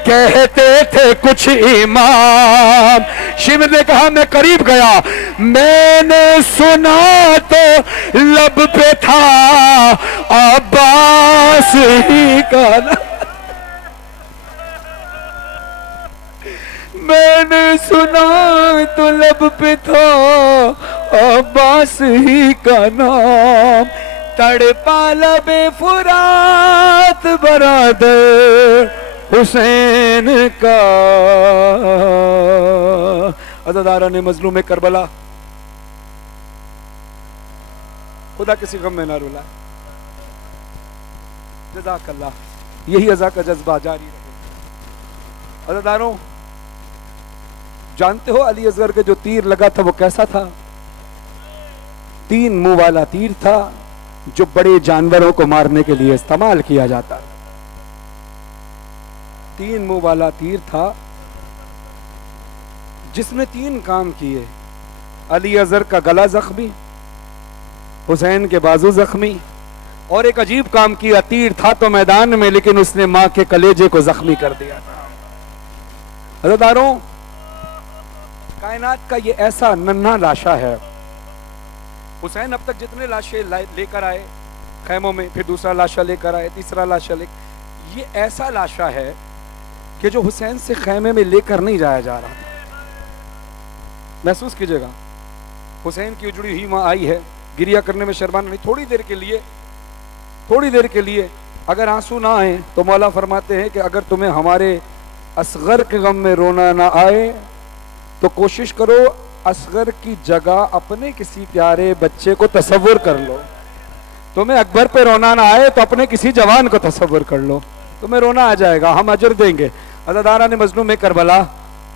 कहते करते थे कुछ इमाम। शिव ने कहा मैं करीब गया, मैंने सुना तो लब पे था अब्बास ही का नाम। मैंने सुना तो लब पे था अब्बास ही का नाम। तड़पा लबे फुरात बरादर हुसैन का। अज़ादारा ने मजलूम करबला, खुदा किसी गम में ना रुला। जज़ाकल्लाह, यही अज़ा का जज्बा जारी रहे। अज़ादारों, जानते हो अली असगर के जो तीर लगा था वो कैसा था? 3 मुंह वाला तीर था जो बड़े जानवरों को मारने के लिए इस्तेमाल किया जाता है। 3 मुंह वाला तीर था जिसने 3 काम किए। अली असगर का गला जख्मी, हुसैन के बाजू जख्मी, और एक अजीब काम किया। तीर था तो मैदान में, लेकिन उसने मां के कलेजे को जख्मी कर दिया था। अज़ादारों, कायनात का ये ऐसा नन्हा लाशा है। हुसैन अब तक जितने लाशें लेकर आए खैमों में, फिर दूसरा लाशा लेकर आए, तीसरा लाशा ये ऐसा लाशा है कि जो हुसैन से खैमे में लेकर नहीं जाया जा रहा था। महसूस कीजिएगा, हुसैन की उजड़ी हुई मां आई है, गिरिया करने में शर्माना नहीं। थोड़ी देर के लिए अगर आंसू ना आए तो मौला फरमाते हैं कि अगर तुम्हें हमारे असगर के गम में रोना ना आए तो कोशिश करो असगर की जगह अपने किसी प्यारे बच्चे को तसव्वुर कर लो। तुम्हें अकबर पे रोना ना आए तो अपने किसी जवान को तसव्वुर कर लो, तुम्हें रोना आ जाएगा, हम अजर देंगे। अज़ादारा ने मजलूम करबला,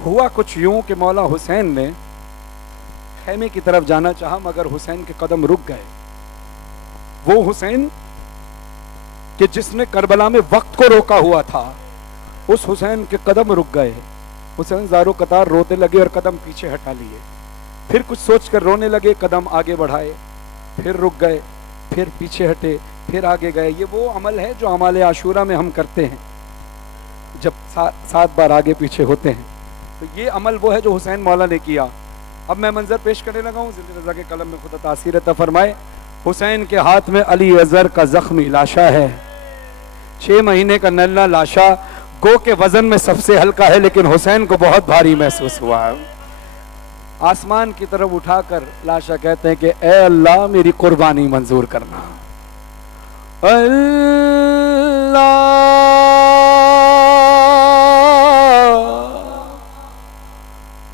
हुआ कुछ यूं कि मौला हुसैन ने खैमे की तरफ जाना चाहा, मगर हुसैन के कदम रुक गए। वो हुसैन कि जिसने करबला में वक्त को रोका हुआ था, उस हुसैन के कदम रुक गए। हुसैन ज़ारो कतार रोते लगे और कदम पीछे हटा लिए। फिर कुछ सोचकर रोने लगे, कदम आगे बढ़ाए, फिर रुक गए, फिर पीछे हटे, फिर आगे गए। ये वो अमल है जो अमाल आशूरा में हम करते हैं, जब 7 बार आगे पीछे होते हैं। तो ये अमल वो है जो हुसैन मौला ने किया। अब मैं मंजर पेश करने लगा हूँ, ज़िंदगी रज़ा के कलम में खुदा तासीर अता फरमाए। हुसैन के हाथ में अली असगर का जख्मी लाशा है, 6 महीने का नन्हा लाशा, गो के वजन में सबसे हल्का है, लेकिन हुसैन को बहुत भारी महसूस हुआ है। आसमान की तरफ उठाकर लाशा कहते हैं कि ए अल्लाह मेरी कुर्बानी मंजूर करना। अल्लाह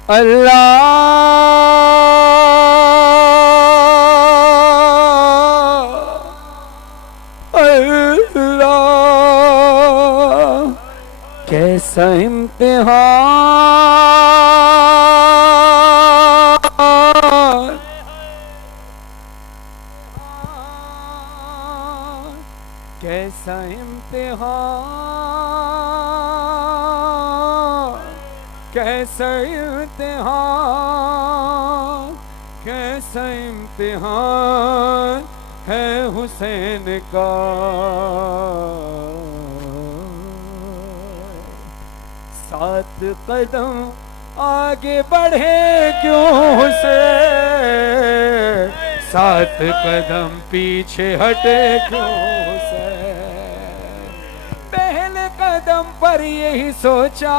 अल्लाह अल्लाह, कैसा इम्तिहान, कैसा इम्तिहान, कैसा इम्तिहान, कैसा इम्तिहान है हुसैन का। सात कदम आगे बढ़े क्यों हुसैन, 7 कदम पीछे हटे क्यों हुसैन। पहले कदम पर यही सोचा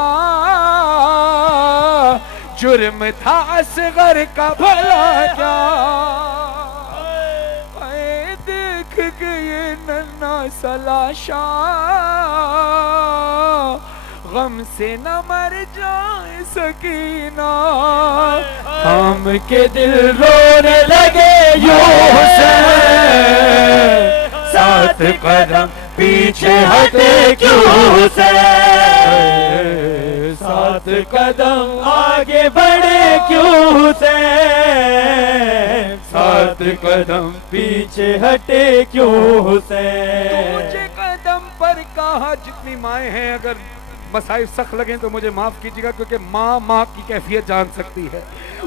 जुर्म था असगर का भला क्या। देख के ये नन्हा सा लाशा गम से न मर जाए सकीना। हम के दिल रोने लगे यूं हुसैन, 7 कदम पीछे हटे क्यों हुसैन, 7 कदम आगे बढ़े क्यों हुसैन, 7 कदम पीछे हटे क्यों हुसैन। ऊंचे कदम पर कहा, जितनी माएँ हैं अगर मसाइब सख्त लगे तो मुझे माफ कीजिएगा, क्योंकि माँ की कैफियत जान सकती है।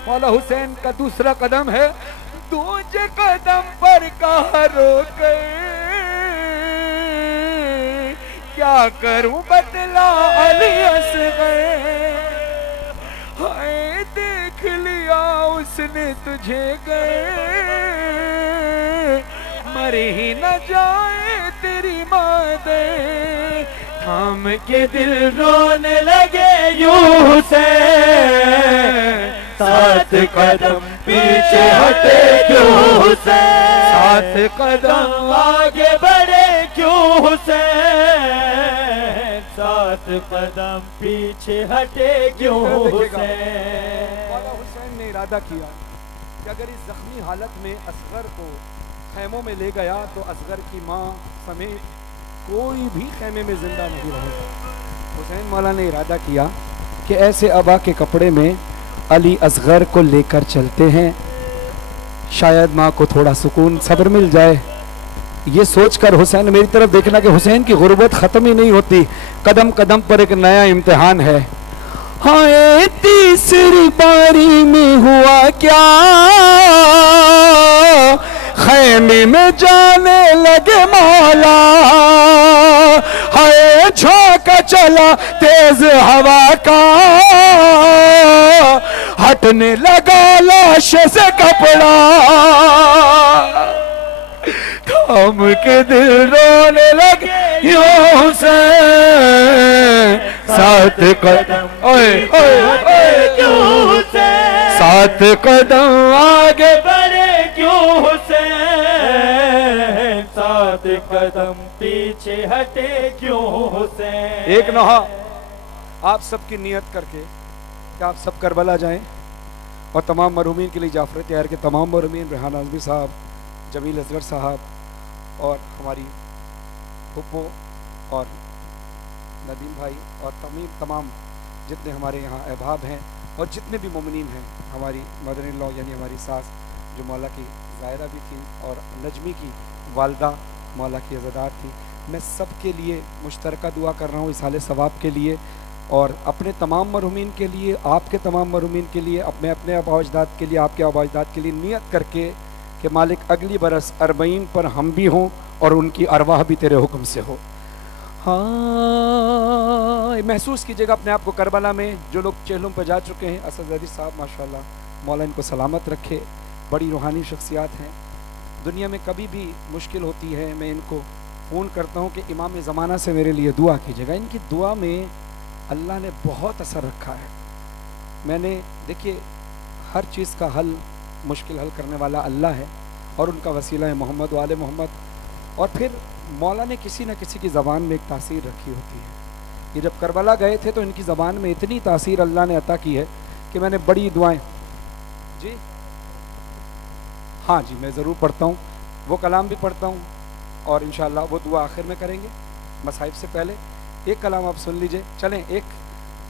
मौला हुसैन का दूसरा कदम है, दूसरे कदम पर कहा रो गए क्या करूं बतला अली असगर, हाय देख लिया उसने तुझे गए, मर ही न जाए तेरी मादर। थाम के दिल रोने लगे यूं से, सात कदम पीछे हटे क्यों से, सात कदम आगे बढ़े क्यों से, सात कदम पीछे हटे क्यों से। मौला हुसैन ने इरादा किया कि अगर इस जख्मी हालत में असगर को खैमों में ले गया तो असगर की माँ समेत कोई भी खैमे में जिंदा नहीं रहेगा। हुसैन मौला ने इरादा किया कि ऐसे अबा के कपड़े में अली असगर को लेकर चलते हैं, शायद माँ को थोड़ा सुकून सब्र मिल जाए। ये सोचकर हुसैन, मेरी तरफ देखना कि हुसैन की गुर्बत ख़त्म ही नहीं होती, कदम कदम पर एक नया इम्तिहान है। हाय तीसरी बारी में हुआ क्या, खैमे में जाने लगे मौला, हाय झोंका चला तेज हवा का, हटने लगा लाश से कपड़ा, थाम के दिल रोने लगे यूं से, सात कदम ओए ओए ओए क्यों से, सात कदम आगे बढ़े क्यों से, सात कदम पीछे हटे क्यों से। एक नहा आप सबकी नियत करके कि आप सब करबला जाएं और तमाम मरहूमीन के लिए जाफर तैयार के तमाम मरहूमीन, रेहान आज़मी साहब, जमील असगर साहब और हमारी हुप्पो और नदीम भाई और तमाम जितने हमारे यहाँ अहबाब हैं और जितने भी मोमिनीन हैं, हमारी मदर इन लॉ यानी हमारी सास जो मौला की ज़ायरा भी थी और नजमी की वालदा मौला की अज़ादार थी, मैं सब के लिए मुश्तरका दुआ कर रहा हूँ इस हाल सवाब के लिए और अपने तमाम मरहूमीन के लिए, आपके तमाम मरहूमीन के लिए, अपने अपने आबा अजदाद के लिए, आपके आबा अजदाद के लिए नियत करके कि मालिक अगली बरस 40 पर हम भी हों और उनकी अरवाह भी तेरे हुक्म से हो। हाँ, महसूस कीजिएगा अपने आप को करबला में। जो लोग चेहलों पर जा चुके हैं, असद अजीज साहब माशाल्लाह मौला इनको सलामत रखे, बड़ी रूहानी शख्सियात हैं। दुनिया में कभी भी मुश्किल होती है मैं इनको फ़ोन करता हूँ कि इमाम ज़माना से मेरे लिए दुआ कीजिएगा। इनकी दुआ में अल्लाह ने बहुत असर रखा है। मैंने देखिए हर चीज़ का हल, मुश्किल हल करने वाला अल्लाह है और उनका वसीला है मोहम्मद वाले मोहम्मद। और फिर मौला ने किसी न किसी की ज़बान में एक तासीर रखी होती है। ये जब करबला गए थे तो इनकी ज़बान में इतनी तासीर अल्लाह ने अता की है कि मैंने बड़ी दुआएं, जी हाँ जी, मैं ज़रूर पढ़ता हूँ, वो कलाम भी पढ़ता हूँ और इंशाअल्लाह वो दुआ आखिर में करेंगे मसाइब से पहले। एक कलाम आप सुन लीजिए, चलें एक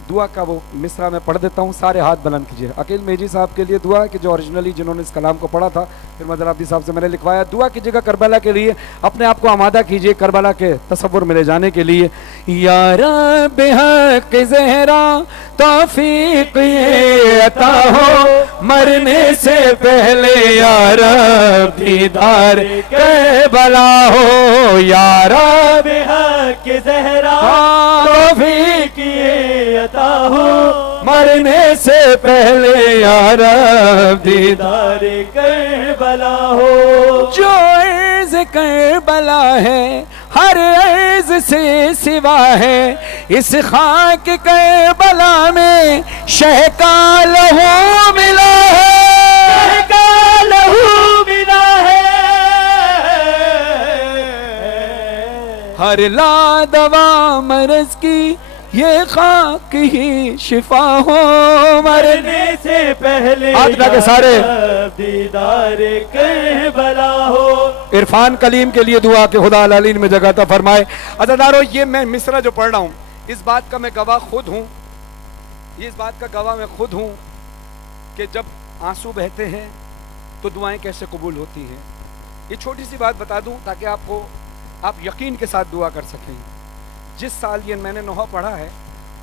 दुआ का वो मिसरा मैं पढ़ देता हूँ, सारे हाथ बुलंद कीजिए। अकील मेजी साहब के लिए दुआ कि जो ओरिजिनली जिन्होंने इस कलाम को पढ़ा था, फिर मदर अब्दी साहब से मैंने लिखवाया। दुआ कीजिएगा करबला के लिए, अपने आप को आमादा कीजिए करबला के तसव्वुर में ले जाने के लिए। या रब हक ज़हरा तौफीक ये अता हो, मरने से पहले या रब दीदार करबला हो। या रब हक ज़हरा तौफीक ये अता हो, मरने से पहले या रब दीदार दीदार करबला हो। जो अर्ज़ करबला है हर अर्ज़ से सिवा है, इस खाक करबला में शह का लहू मिला है, का लहू मिला है। हर ला दवा मरज की ये खाक ही शिफा हो, मरने से पहले हाथ उठा के सारे दीदार करबला हो। इरफान कलीम के लिए दुआ के खुदा अलालीन में जगह था फरमाए। अज़ादारो, ये मैं मिसरा जो पढ़ रहा हूँ इस बात का मैं गवाह खुद हूँ, इस बात का गवाह मैं खुद हूँ कि जब आंसू बहते हैं तो दुआएं कैसे कबूल होती हैं। ये छोटी सी बात बता दूँ ताकि आप यकीन के साथ दुआ कर सकें। जिस साल ये मैंने नोहा पढ़ा है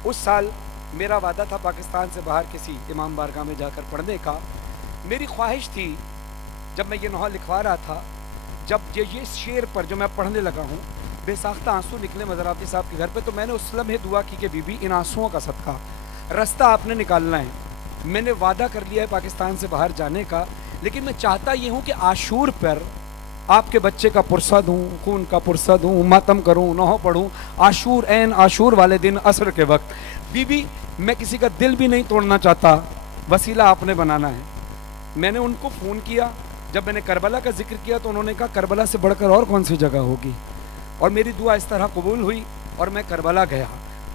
उस साल मेरा वादा था पाकिस्तान से बाहर किसी इमाम बारगाह में जाकर पढ़ने का। मेरी ख्वाहिश थी जब मैं ये नोहा लिखवा रहा था, जब ये शेर पर जो मैं पढ़ने लगा हूँ बेसाख्ता आंसू निकले मज़राती साहब के घर पे, तो मैंने उस लम्हे दुआ की कि बीबी इन आंसुओं का सदका रास्ता आपने निकालना है। मैंने वादा कर लिया है पाकिस्तान से बाहर जाने का, लेकिन मैं चाहता ये हूँ कि आशूर पर आपके बच्चे का पुरसा दूँ, खून का पुरसा दूँ, मातम करूँ, नौह पढ़ूँ। आशूर ऐन आशूर वाले दिन असर के वक्त। बीबी मैं किसी का दिल भी नहीं तोड़ना चाहता, वसीला आपने बनाना है। मैंने उनको फ़ोन किया, जब मैंने करबला का जिक्र किया तो उन्होंने कहा करबला से बढ़कर और कौन सी जगह होगी, और मेरी दुआ इस तरह कबूल हुई और मैं करबला गया।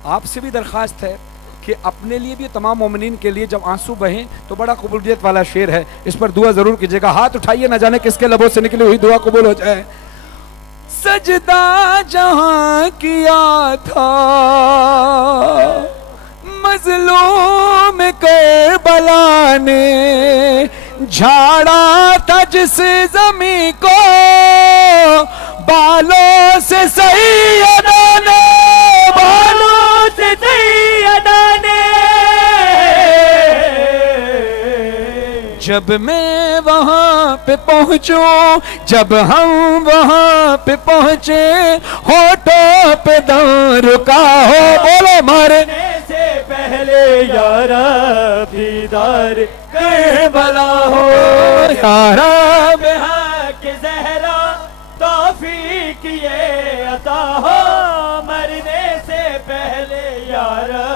आपसे भी दरख्वास्त है कि अपने लिए भी, तमाम मोमिनीन के लिए, जब आंसू बहें तो बड़ा कबूलियत वाला शेर है, इस पर दुआ ज़रूर कीजिएगा। हाथ उठाइए, ना जाने किसके लबों से निकली हुई दुआ कबूल हो जाए। सजदा जहां किया था मजलूम करबला ने, झाड़ा था जिस ज़मीं को बालों से सैयदा ने, बालों से सैयदा ने। जब मैं वहां पे पहुंचूं, जब हम वहां पे पहुंचे, होठों पे दम रुका हो, बोलो मरने से पहले यारा दीदार करबला हो, यारा के ज़हरा तौफीक ये अता हो, मरने से पहले यारा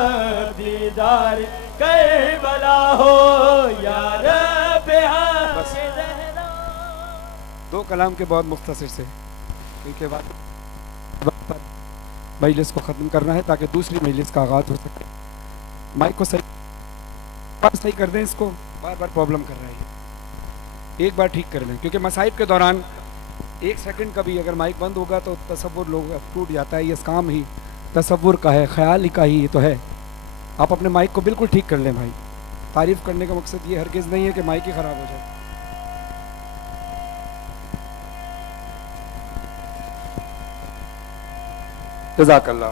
दीदार करबला हो, यारा दो कलाम के बहुत मुख्तसर से, इसके बाद मजलिस को ख़त्म करना है ताकि दूसरी मजलिस का आगाज़ हो सके। माइक को सही कर दें, इसको बार बार प्रॉब्लम कर रहा है, एक बार ठीक कर लें, क्योंकि मसाइब के दौरान 1 सेकंड का भी अगर माइक बंद होगा तो तसव्वुर लोग टूट जाता है। ये काम ही तसव्वुर का है, ख्याल ही का ही तो है। आप अपने माइक को बिल्कुल ठीक कर लें भाई। तारीफ़ करने का मकसद ये हरगिज़ नहीं है कि माइक ही ख़राब हो जाए। जज़ाकल्लाह।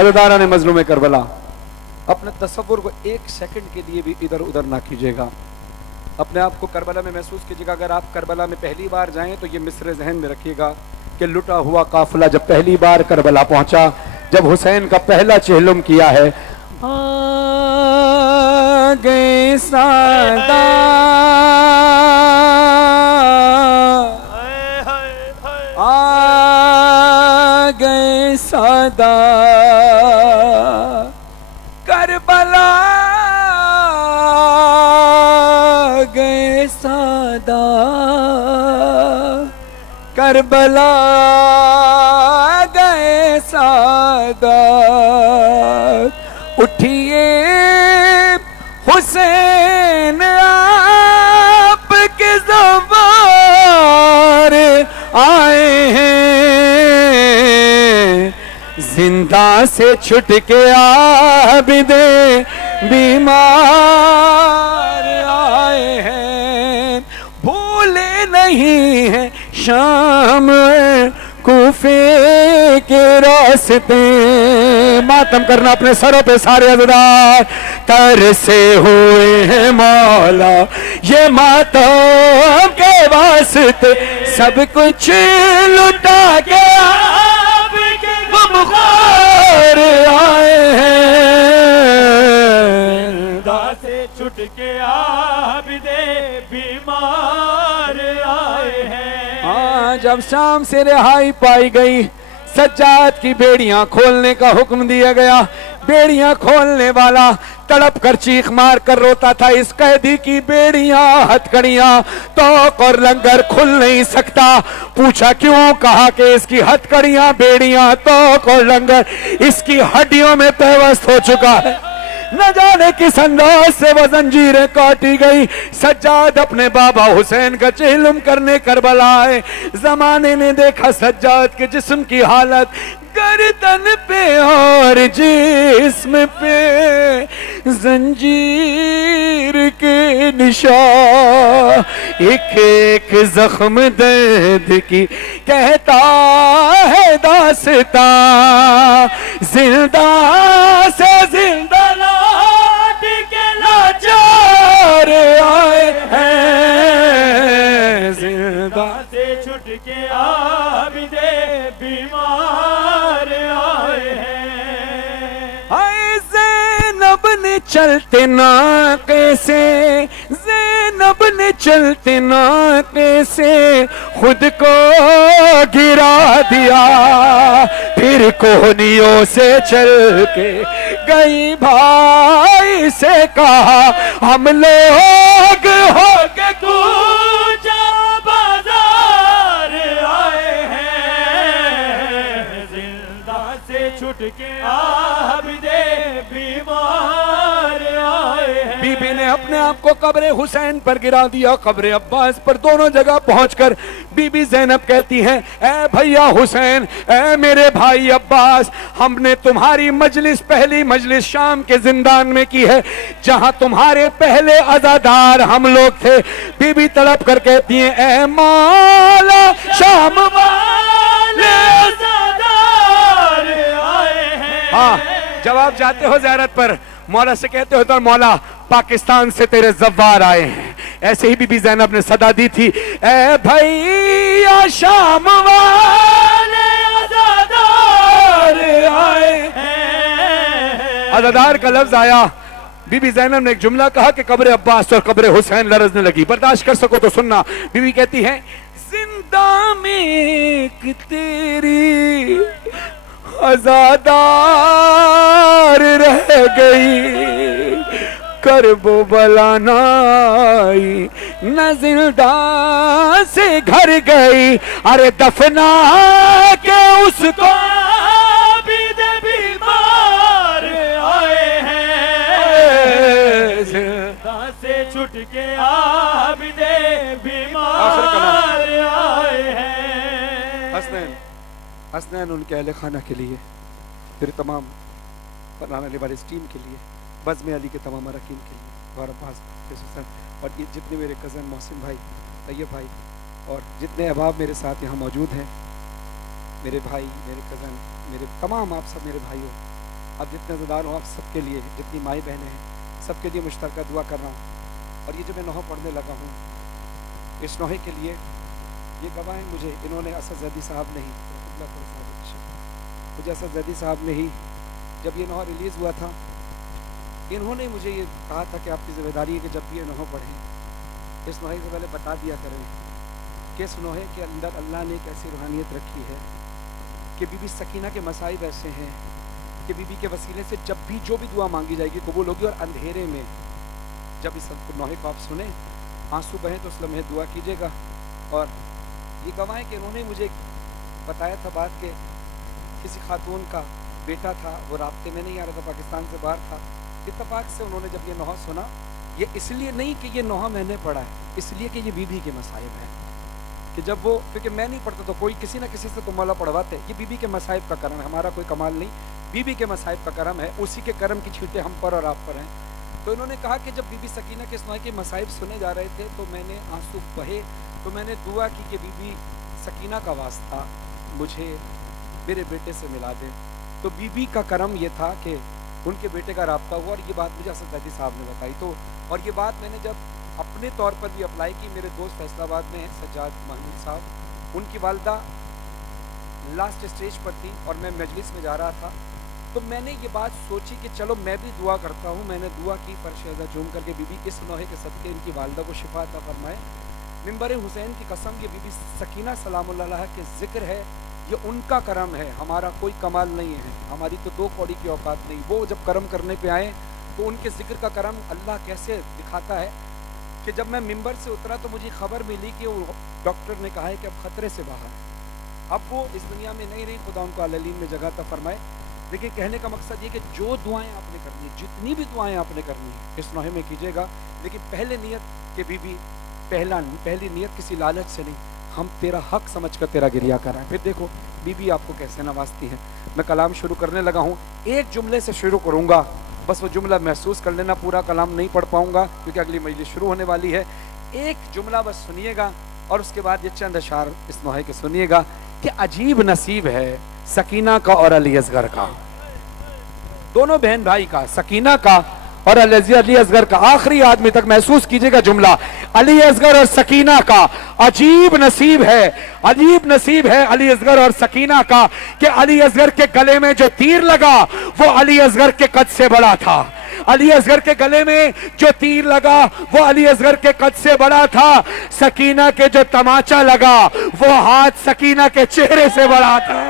अज़दारान मज़लूम करबला, अपने तसव्वुर को 1 सेकंड के लिए भी इधर उधर ना कीजिएगा। अपने आप को करबला में महसूस कीजिएगा। अगर आप करबला में पहली बार जाएं तो ये मिसरे जहन में रखिएगा कि लुटा हुआ काफिला जब पहली बार करबला पहुंचा, जब हुसैन का पहला चेहलुम किया है, आ गए सादा, आ गए सादा, करबला गए सादा, करबला गए सादा। उठिए हुसैन आपके ज़बार आए हैं, जिंदा से छुट के आबिदे बीमार आए हैं। भूले नहीं हैं शाम कूफे के रास्ते, मातम करना अपने सरों पे सारे अज़दार। तरसे हुए हैं मौला ये मातम के वास्ते, सब कुछ लुटा के आपके बुखार आए हैं, से छुट के आबिदे बीमार आए हैं। हाँ, जब शाम से रिहाई पाई गई, सज्जाद की बेड़ियां खोलने का हुक्म दिया गया। बेड़ियां खोलने वाला तड़प कर चीख मार कर रोता था, इस कैदी की बेड़ियां हथकड़ियां तोक और लंगर खुल नहीं सकता। पूछा क्यों? कहा कि इसकी हथकड़ियां बेड़ियां तोक और लंगर इसकी हड्डियों में पेवस्त हो चुका है। न जाने किस अंदाज से वो जंजीरें काटी गई। सज्जाद अपने बाबा हुसैन का चेहलुम करने करबला आए। जमाने ने देखा सज्जाद के जिस्म की हालत, गर्दन पे और जिस्म पे जंजीर के निशान, एक एक जख्म दर्द की कहता है दास्तां। जिंदा से जिंदा लौट के लाचार आए हैं, जिंदा से छुट छुट के आबिदे बीमार आए हैं। हाय ज़ैनब ने चलते नाके से, ज़ैनब ने चलते नाके से खुद को गिरा दिया, फिर कोहनियों से चल के गई भाई से कहा हम लोग हो के कूचा बाजार आए हैं, जिंदा से छुट के आबिदे बीमार आए हैं। बीबी ने अपने आप को कब्र हुसैन पर गिरा दिया, कब्र अब्बास पर, दोनों जगह पहुंचकर बीबी ज़ैनब कहती हैं, ए भैया हुसैन, ए मेरे भाई अब्बास, हमने तुम्हारी मजलिस, पहली मजलिस शाम के जिंदान में की है, जहां तुम्हारे पहले अज़ादार हम लोग थे। बीबी तड़प कर कहती हैं, ए मौला शाम वाले अज़ादार आए हैं। हाँ, जब आप जाते हो ज़ियारत पर मौला से कहते हो तो मौला पाकिस्तान से तेरे ज़व्वार आए हैं। ऐसे ही बीबी ज़ैनब ने सदा दी थी, ए भैया शाम वाले अज़ादार आए हैं। अज़ादार का लफ्ज आया, बीबी ज़ैनब ने एक जुमला कहा कि कब्र अब्बास और कब्र हुसैन लरजने लगी। बर्दाश्त कर सको तो सुनना। बीबी कहती है, जिंदा में एक तेरी अज़ादार रह गई, करबो बलानाई न जिंदा से घर गई, अरे दफना के उसको आबिद बीमार आए हैं, जिंदा से छुट के आबिदे बीमार आए हैं। हसनैन, हसनैन उनके अहले खाना के लिए, फिर तमाम बनाने वाली टीम के लिए, बज़्म अली के तमाम अरकान के लिए, और अब्बास और ये जितने मेरे कज़न मोहसिन भाई, तैयब भाई और जितने अहबाब मेरे साथ यहाँ मौजूद हैं, मेरे भाई, मेरे कज़न, मेरे तमाम, आप सब मेरे भाइयों, आप जितने ज़िम्मेदार हो, आप सबके लिए, जितनी माई बहनें हैं, सबके लिए मुश्तरका दुआ कर रहा हूँ। और ये जो मैं नौहा पढ़ने लगा हूँ, इस नौहे के लिए ये गवाह मुझे इन्होंने, असद ज़ैदी साहब ने ही, मुझे असद ज़ैदी साहब ने ही, जब ये नौहा रिलीज़ हुआ था, इन्होंने मुझे ये कहा था कि आपकी ज़िम्मेदारी है कि जब भी ये नौहा पढ़ें, इस नौहे से पहले बता दिया करें कि इस नौहे के अंदर अल्लाह ने एक ऐसी रूहानियत रखी है कि बीबी सकीना के मसाइब ऐसे हैं कि बीबी के वसीले से जब भी जो भी दुआ मांगी जाएगी कबूल होगी। और अंधेरे में जब इस नौहे को आप सुने, आंसू बहें तो उस लम्हे दुआ कीजिएगा। और ये गवाह है कि इन्होंने मुझे बताया था बात के किसी खातून का बेटा था, वो राब्ते में नहीं आ रहा था, पाकिस्तान से बाहर था। इत्तफाक से उन्होंने जब ये नौहा सुना, ये इसलिए नहीं कि ये नौहा मैंने पढ़ा है, इसलिए कि ये बीबी के मसाइब हैं, कि जब वो, क्योंकि मैं नहीं पढ़ता तो कोई किसी ना किसी से तो मौला पढ़वाते, ये बीबी के मसाइब का करम है, हमारा कोई कमाल नहीं, बीबी के मसाइब का करम है, उसी के करम की छींटे हम पर और आप पर हैं। तो इन्होंने कहा कि जब बीबी सकीना के इस नौहे के मसाइब सुने जा रहे थे तो मैंने आंसू बहे, तो मैंने दुआ की कि बीबी सकीना का वास्ता मुझे मेरे बेटे से मिला दें। तो बीबी का करम ये था कि उनके बेटे का राब्ता हुआ, और ये बात मुझे असद ज़ैदी साहब ने बताई। तो और ये बात मैंने जब अपने तौर पर भी अप्लाई की, मेरे दोस्त फैसलाबाद में हैं सज्जाद महमूद साहब, उनकी वालदा लास्ट स्टेज पर थी और मैं मजलिस में जा रहा था, तो मैंने ये बात सोची कि चलो मैं भी दुआ करता हूँ। मैंने दुआ की, फरशेज़ा चूम करके, बीबी इस नौहे के सदक़े इनकी वालदा को शिफा अता फरमाए। मिंबर हुसैन की कसम, ये बीबी सकीना सलामुल्लाह अलैहा के ज़िक्र है, ये उनका करम है, हमारा कोई कमाल नहीं है, हमारी तो दो कौड़ी की औकात नहीं। वो जब करम करने पे आए तो उनके जिक्र का करम अल्लाह कैसे दिखाता है कि जब मैं मिंबर से उतरा तो मुझे खबर मिली कि वो डॉक्टर ने कहा है कि अब ख़तरे से बाहर, अब वो इस दुनिया में नहीं रही, खुदा उनको अलीम में जगह अता फरमाए। लेकिन कहने का मकसद ये कि जो दुआएं आपने करनी है, जितनी भी दुआएं आपने करनी है, इस नौहे में कीजिएगा, लेकिन पहले नियत के बीबी, पहली नियत किसी लालच से नहीं, हम तेरा हक समझकर तेरा गिरिया कर रहे हैं। फिर देखो बीबी आपको कैसे नवाजती है। मैं कलाम शुरू करने लगा हूँ, एक जुमले से शुरू करूँगा, बस वो जुमला महसूस कर लेना, पूरा कलाम नहीं पढ़ पाऊँगा क्योंकि अगली मजलिस शुरू होने वाली है। एक जुमला बस सुनिएगा और उसके बाद ये चंद अशार इस नौहे के सुनिएगा कि अजीब नसीब है सकीना का और अली असगर का, दोनों बहन भाई का, सकीना का और अली असगर का, आखिरी आदमी तक महसूस कीजिएगा जुमला, अली असगर और सकीना का अजीब नसीब है, अजीब नसीब है अली असगर और सकीना का कि अली असगर के गले में जो तीर लगा वो अली असगर के कद से बड़ा था। अली असगर के गले में जो तीर लगा वो अली असगर के कद से बड़ा था। सकीना के जो तमाचा लगा वो हाथ सकीना के चेहरे से बड़ा था।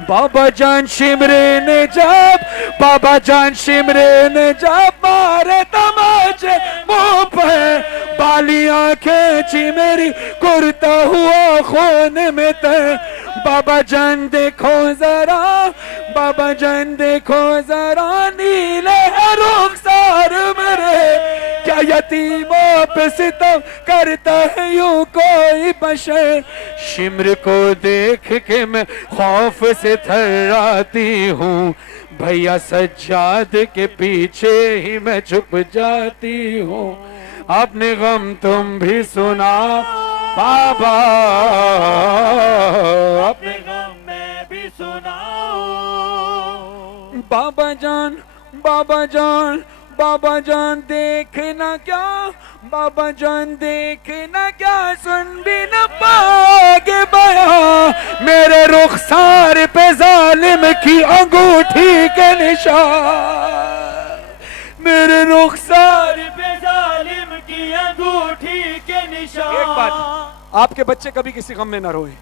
बाबा जान शिमरे ने जब, बाबा जान शिमरे ने जब मारे तमाचे मुंह पे, बालियां खींची मेरी कुर्ता हुआ खून में तय। बाबा जान देखो जरा, बाबा जान देखो जरा, नीले है रुखसार मेरे, क्या यतीमों पे सितम करता है यूं कोई बशर। शिमर को देख के मैं खौफ से थर्राती हूँ, भैया सज्जाद के पीछे ही मैं छुप जाती हूँ। अपने गम तुम भी सुना बाबा, अपने गम मैं भी सुनाओ। बाबा जान, बाबा जान, बाबा जान देखना क्या, बाबा जान देखना क्या, सुन भी न पाओगे बयां मेरे रुखसार पे जालिम की अंगूठी के निशान, मेरे रुखसार पे जालिम की अंगूठी के निशान। एक बात, आपके बच्चे कभी किसी गम में न रोए।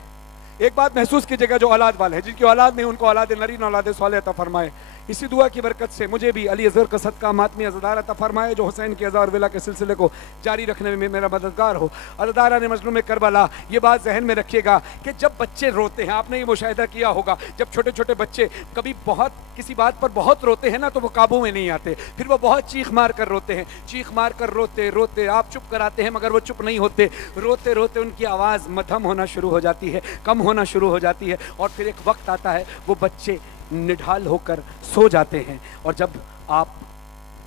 एक बात महसूस कीजिएगा, जो औलाद वाले हैं, जिनकी औलाद नहीं उनको औलाद नरीन औलाद सालेह अता फरमाए। इसी दुआ की बरकत से मुझे भी अली असगर का सदका मातमी अज़दार अता फरमाए, जो हुसैन की अज़ा और विला के सिलसिले को जारी रखने में मेरा मददगार हो। अज़दारा ने मजलूम करबला, ये बात जहन में रखिएगा कि जब बच्चे रोते हैं, आपने ये मुशाहिदा किया होगा, जब छोटे छोटे बच्चे कभी बहुत किसी बात पर बहुत रोते हैं ना, तो वो काबू में नहीं आते, फिर वो बहुत चीख मार कर रोते हैं, चीख मार कर रोते रोते आप चुप कराते हैं मगर वो चुप नहीं होते, रोते रोते उनकी आवाज़ मध्यम होना शुरू हो जाती है, कम होना शुरू हो जाती है, और फिर एक वक्त आता है वो बच्चे निढाल होकर सो जाते हैं, और जब आप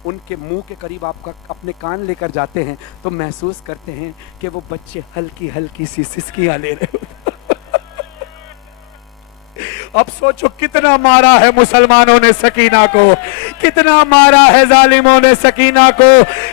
उनके मुंह के करीब आपका अपने कान लेकर जाते हैं तो महसूस करते हैं कि वो बच्चे हल्की हल्की सी सिसकियां ले रहे होते। अब सोचो कितना मारा है मुसलमानों ने सकीना को, कितना मारा है जालिमों ने सकीना को।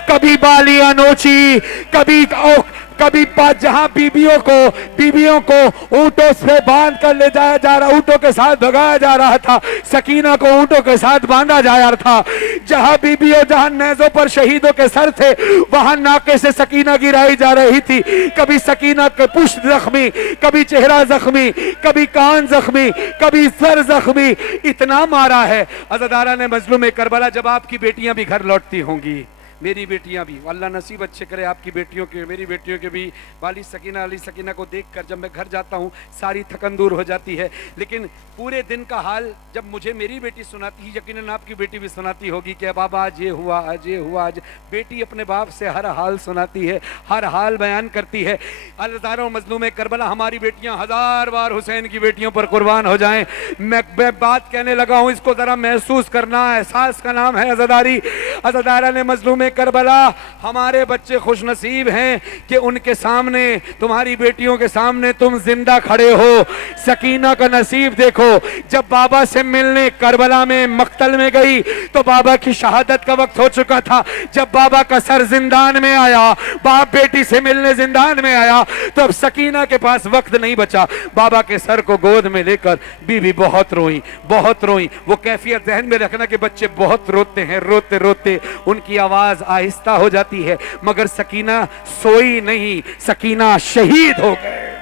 कभी बालियां नोची, कभी जहां बीबियों को ऊंटों से बांध कर ले जाया जा रहा, ऊंटों के साथ भगाया जा रहा था, सकीना को ऊंटों के साथ बांधा जा रहा था। जहां नेज़ों पर शहीदों के सर थे, वहां नाके से सकीना गिराई जा रही थी। कभी सकीना के पुष्ट जख्मी, कभी चेहरा जख्मी, कभी कान जख्मी, कभी सर जख्मी। इतना मारा है। अज़दारा ने मजलूम करबला, जब आपकी बेटियां भी घर लौटती होंगी, मेरी बेटियां भी, अल्लाह नसीब अच्छे करे आपकी बेटियों के, मेरी बेटियों के भी, वाली सकीना अली सकीना को देखकर जब मैं घर जाता हूँ सारी थकन दूर हो जाती है। लेकिन पूरे दिन का हाल जब मुझे मेरी बेटी सुनाती है, यकीनन आपकी बेटी भी सुनाती होगी कि बाबा आज ये हुआ, आज ये हुआ। आज बेटी अपने बाप से हर हाल सुनाती है, हर हाल बयान करती है। अज़दारों मजलूम करबला, हमारी बेटियां 1000 बार हुसैन की बेटियों पर कुर्बान हो जाएं। मैं बात कहने लगा हूं, इसको जरा महसूस करना, एहसास का नाम है अज़दारी। अज़दारा ने मजलूम करबला, हमारे बच्चे खुश नसीब हैं कि उनके सामने, तुम्हारी बेटियों के सामने तुम जिंदा खड़े हो। सकीना का नसीब देखो, जब बाबा से मिलने करबला में मक्तल में गई तो बाबा की शहादत का वक्त हो चुका था। जब बाबा का सर जिंदान में आया, बाप बेटी से मिलने जिंदान में आया, तो अब सकीना के पास वक्त नहीं बचा। बाबा के सर को गोद में लेकर बीबी बहुत रोई, बहुत रोई। वो कैफियत ज़हन में रखना कि बच्चे बहुत रोते हैं, रोते रोते उनकी आवाज आहिस्ता हो जाती है, मगर सकीना सोई नहीं, सकीना शहीद हो गए।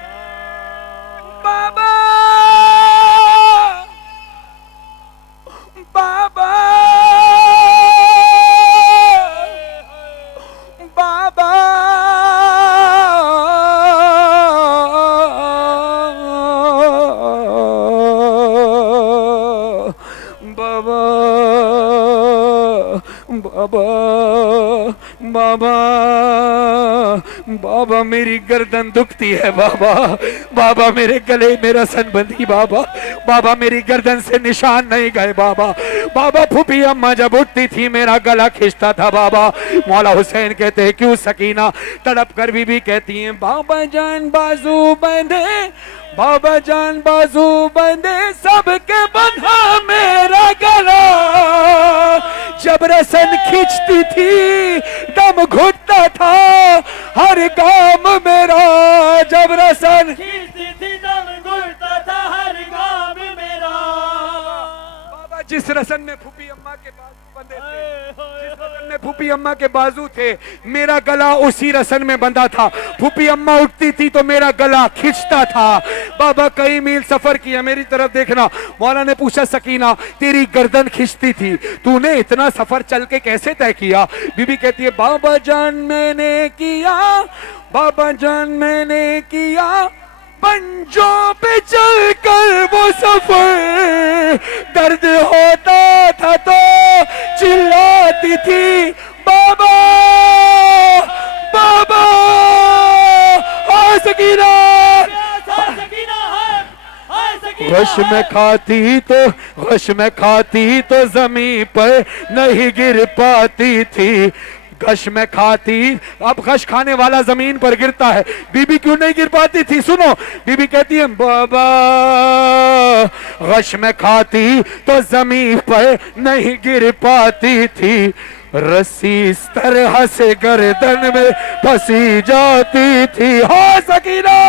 बाबा, बाबा, बाबा, बाबा, बाबा, बाबा मेरी गर्दन दुखती है बाबा, बाबा मेरे गले मेरा सनबंदी बाबा, बाबा मेरी गर्दन से निशान नहीं गए बाबा, बाबा फूफी अम्मा जब उठती थी मेरा गला खिंचता था बाबा। मौला हुसैन कहते हैं क्यों सकीना तड़प कर बीबी कहती हैं बाबा जान बाजू बंधे, बाबा जान बाजू बंधे सबके बंधा मेरा गला, जब रसन खींचती थी दम घुटता था हर काम मेरा, जब रसन खींचती थी दम घुटता था हर काम मेरा। बाबा जिस रसन में फूफी अम्मा के बाजू बंधे थे, जिस रसन में फूफी अम्मा के बाजू थे, मेरा गला उसी रसन में बंधा था। फूफी अम्मा उठती थी तो मेरा गला खींचता था। बाबा कई मील सफर किया, मेरी तरफ देखना। मौला ने पूछा सकीना तेरी गर्दन खींचती थी, तूने इतना सफर चल के कैसे तय किया? बीबी कहती है बाबा जान मैंने किया, बाबा जान मैंने किया पंजों पे चलकर वो सफर, दर्द होता था तो चिल्लाती थी बाबा बाबा। आ सकीना गश में खाती तो जमीन पर नहीं गिर पाती थी। गश में खाती, अब गश खाने वाला जमीन पर गिरता है, बीबी क्यों नहीं गिर पाती थी? सुनो, बीबी कहती है बाबा गश में खाती तो जमीन पर नहीं गिर पाती थी, रस्सी इस तरह से गर्दन में फंसी जाती थी। हाँ सकीना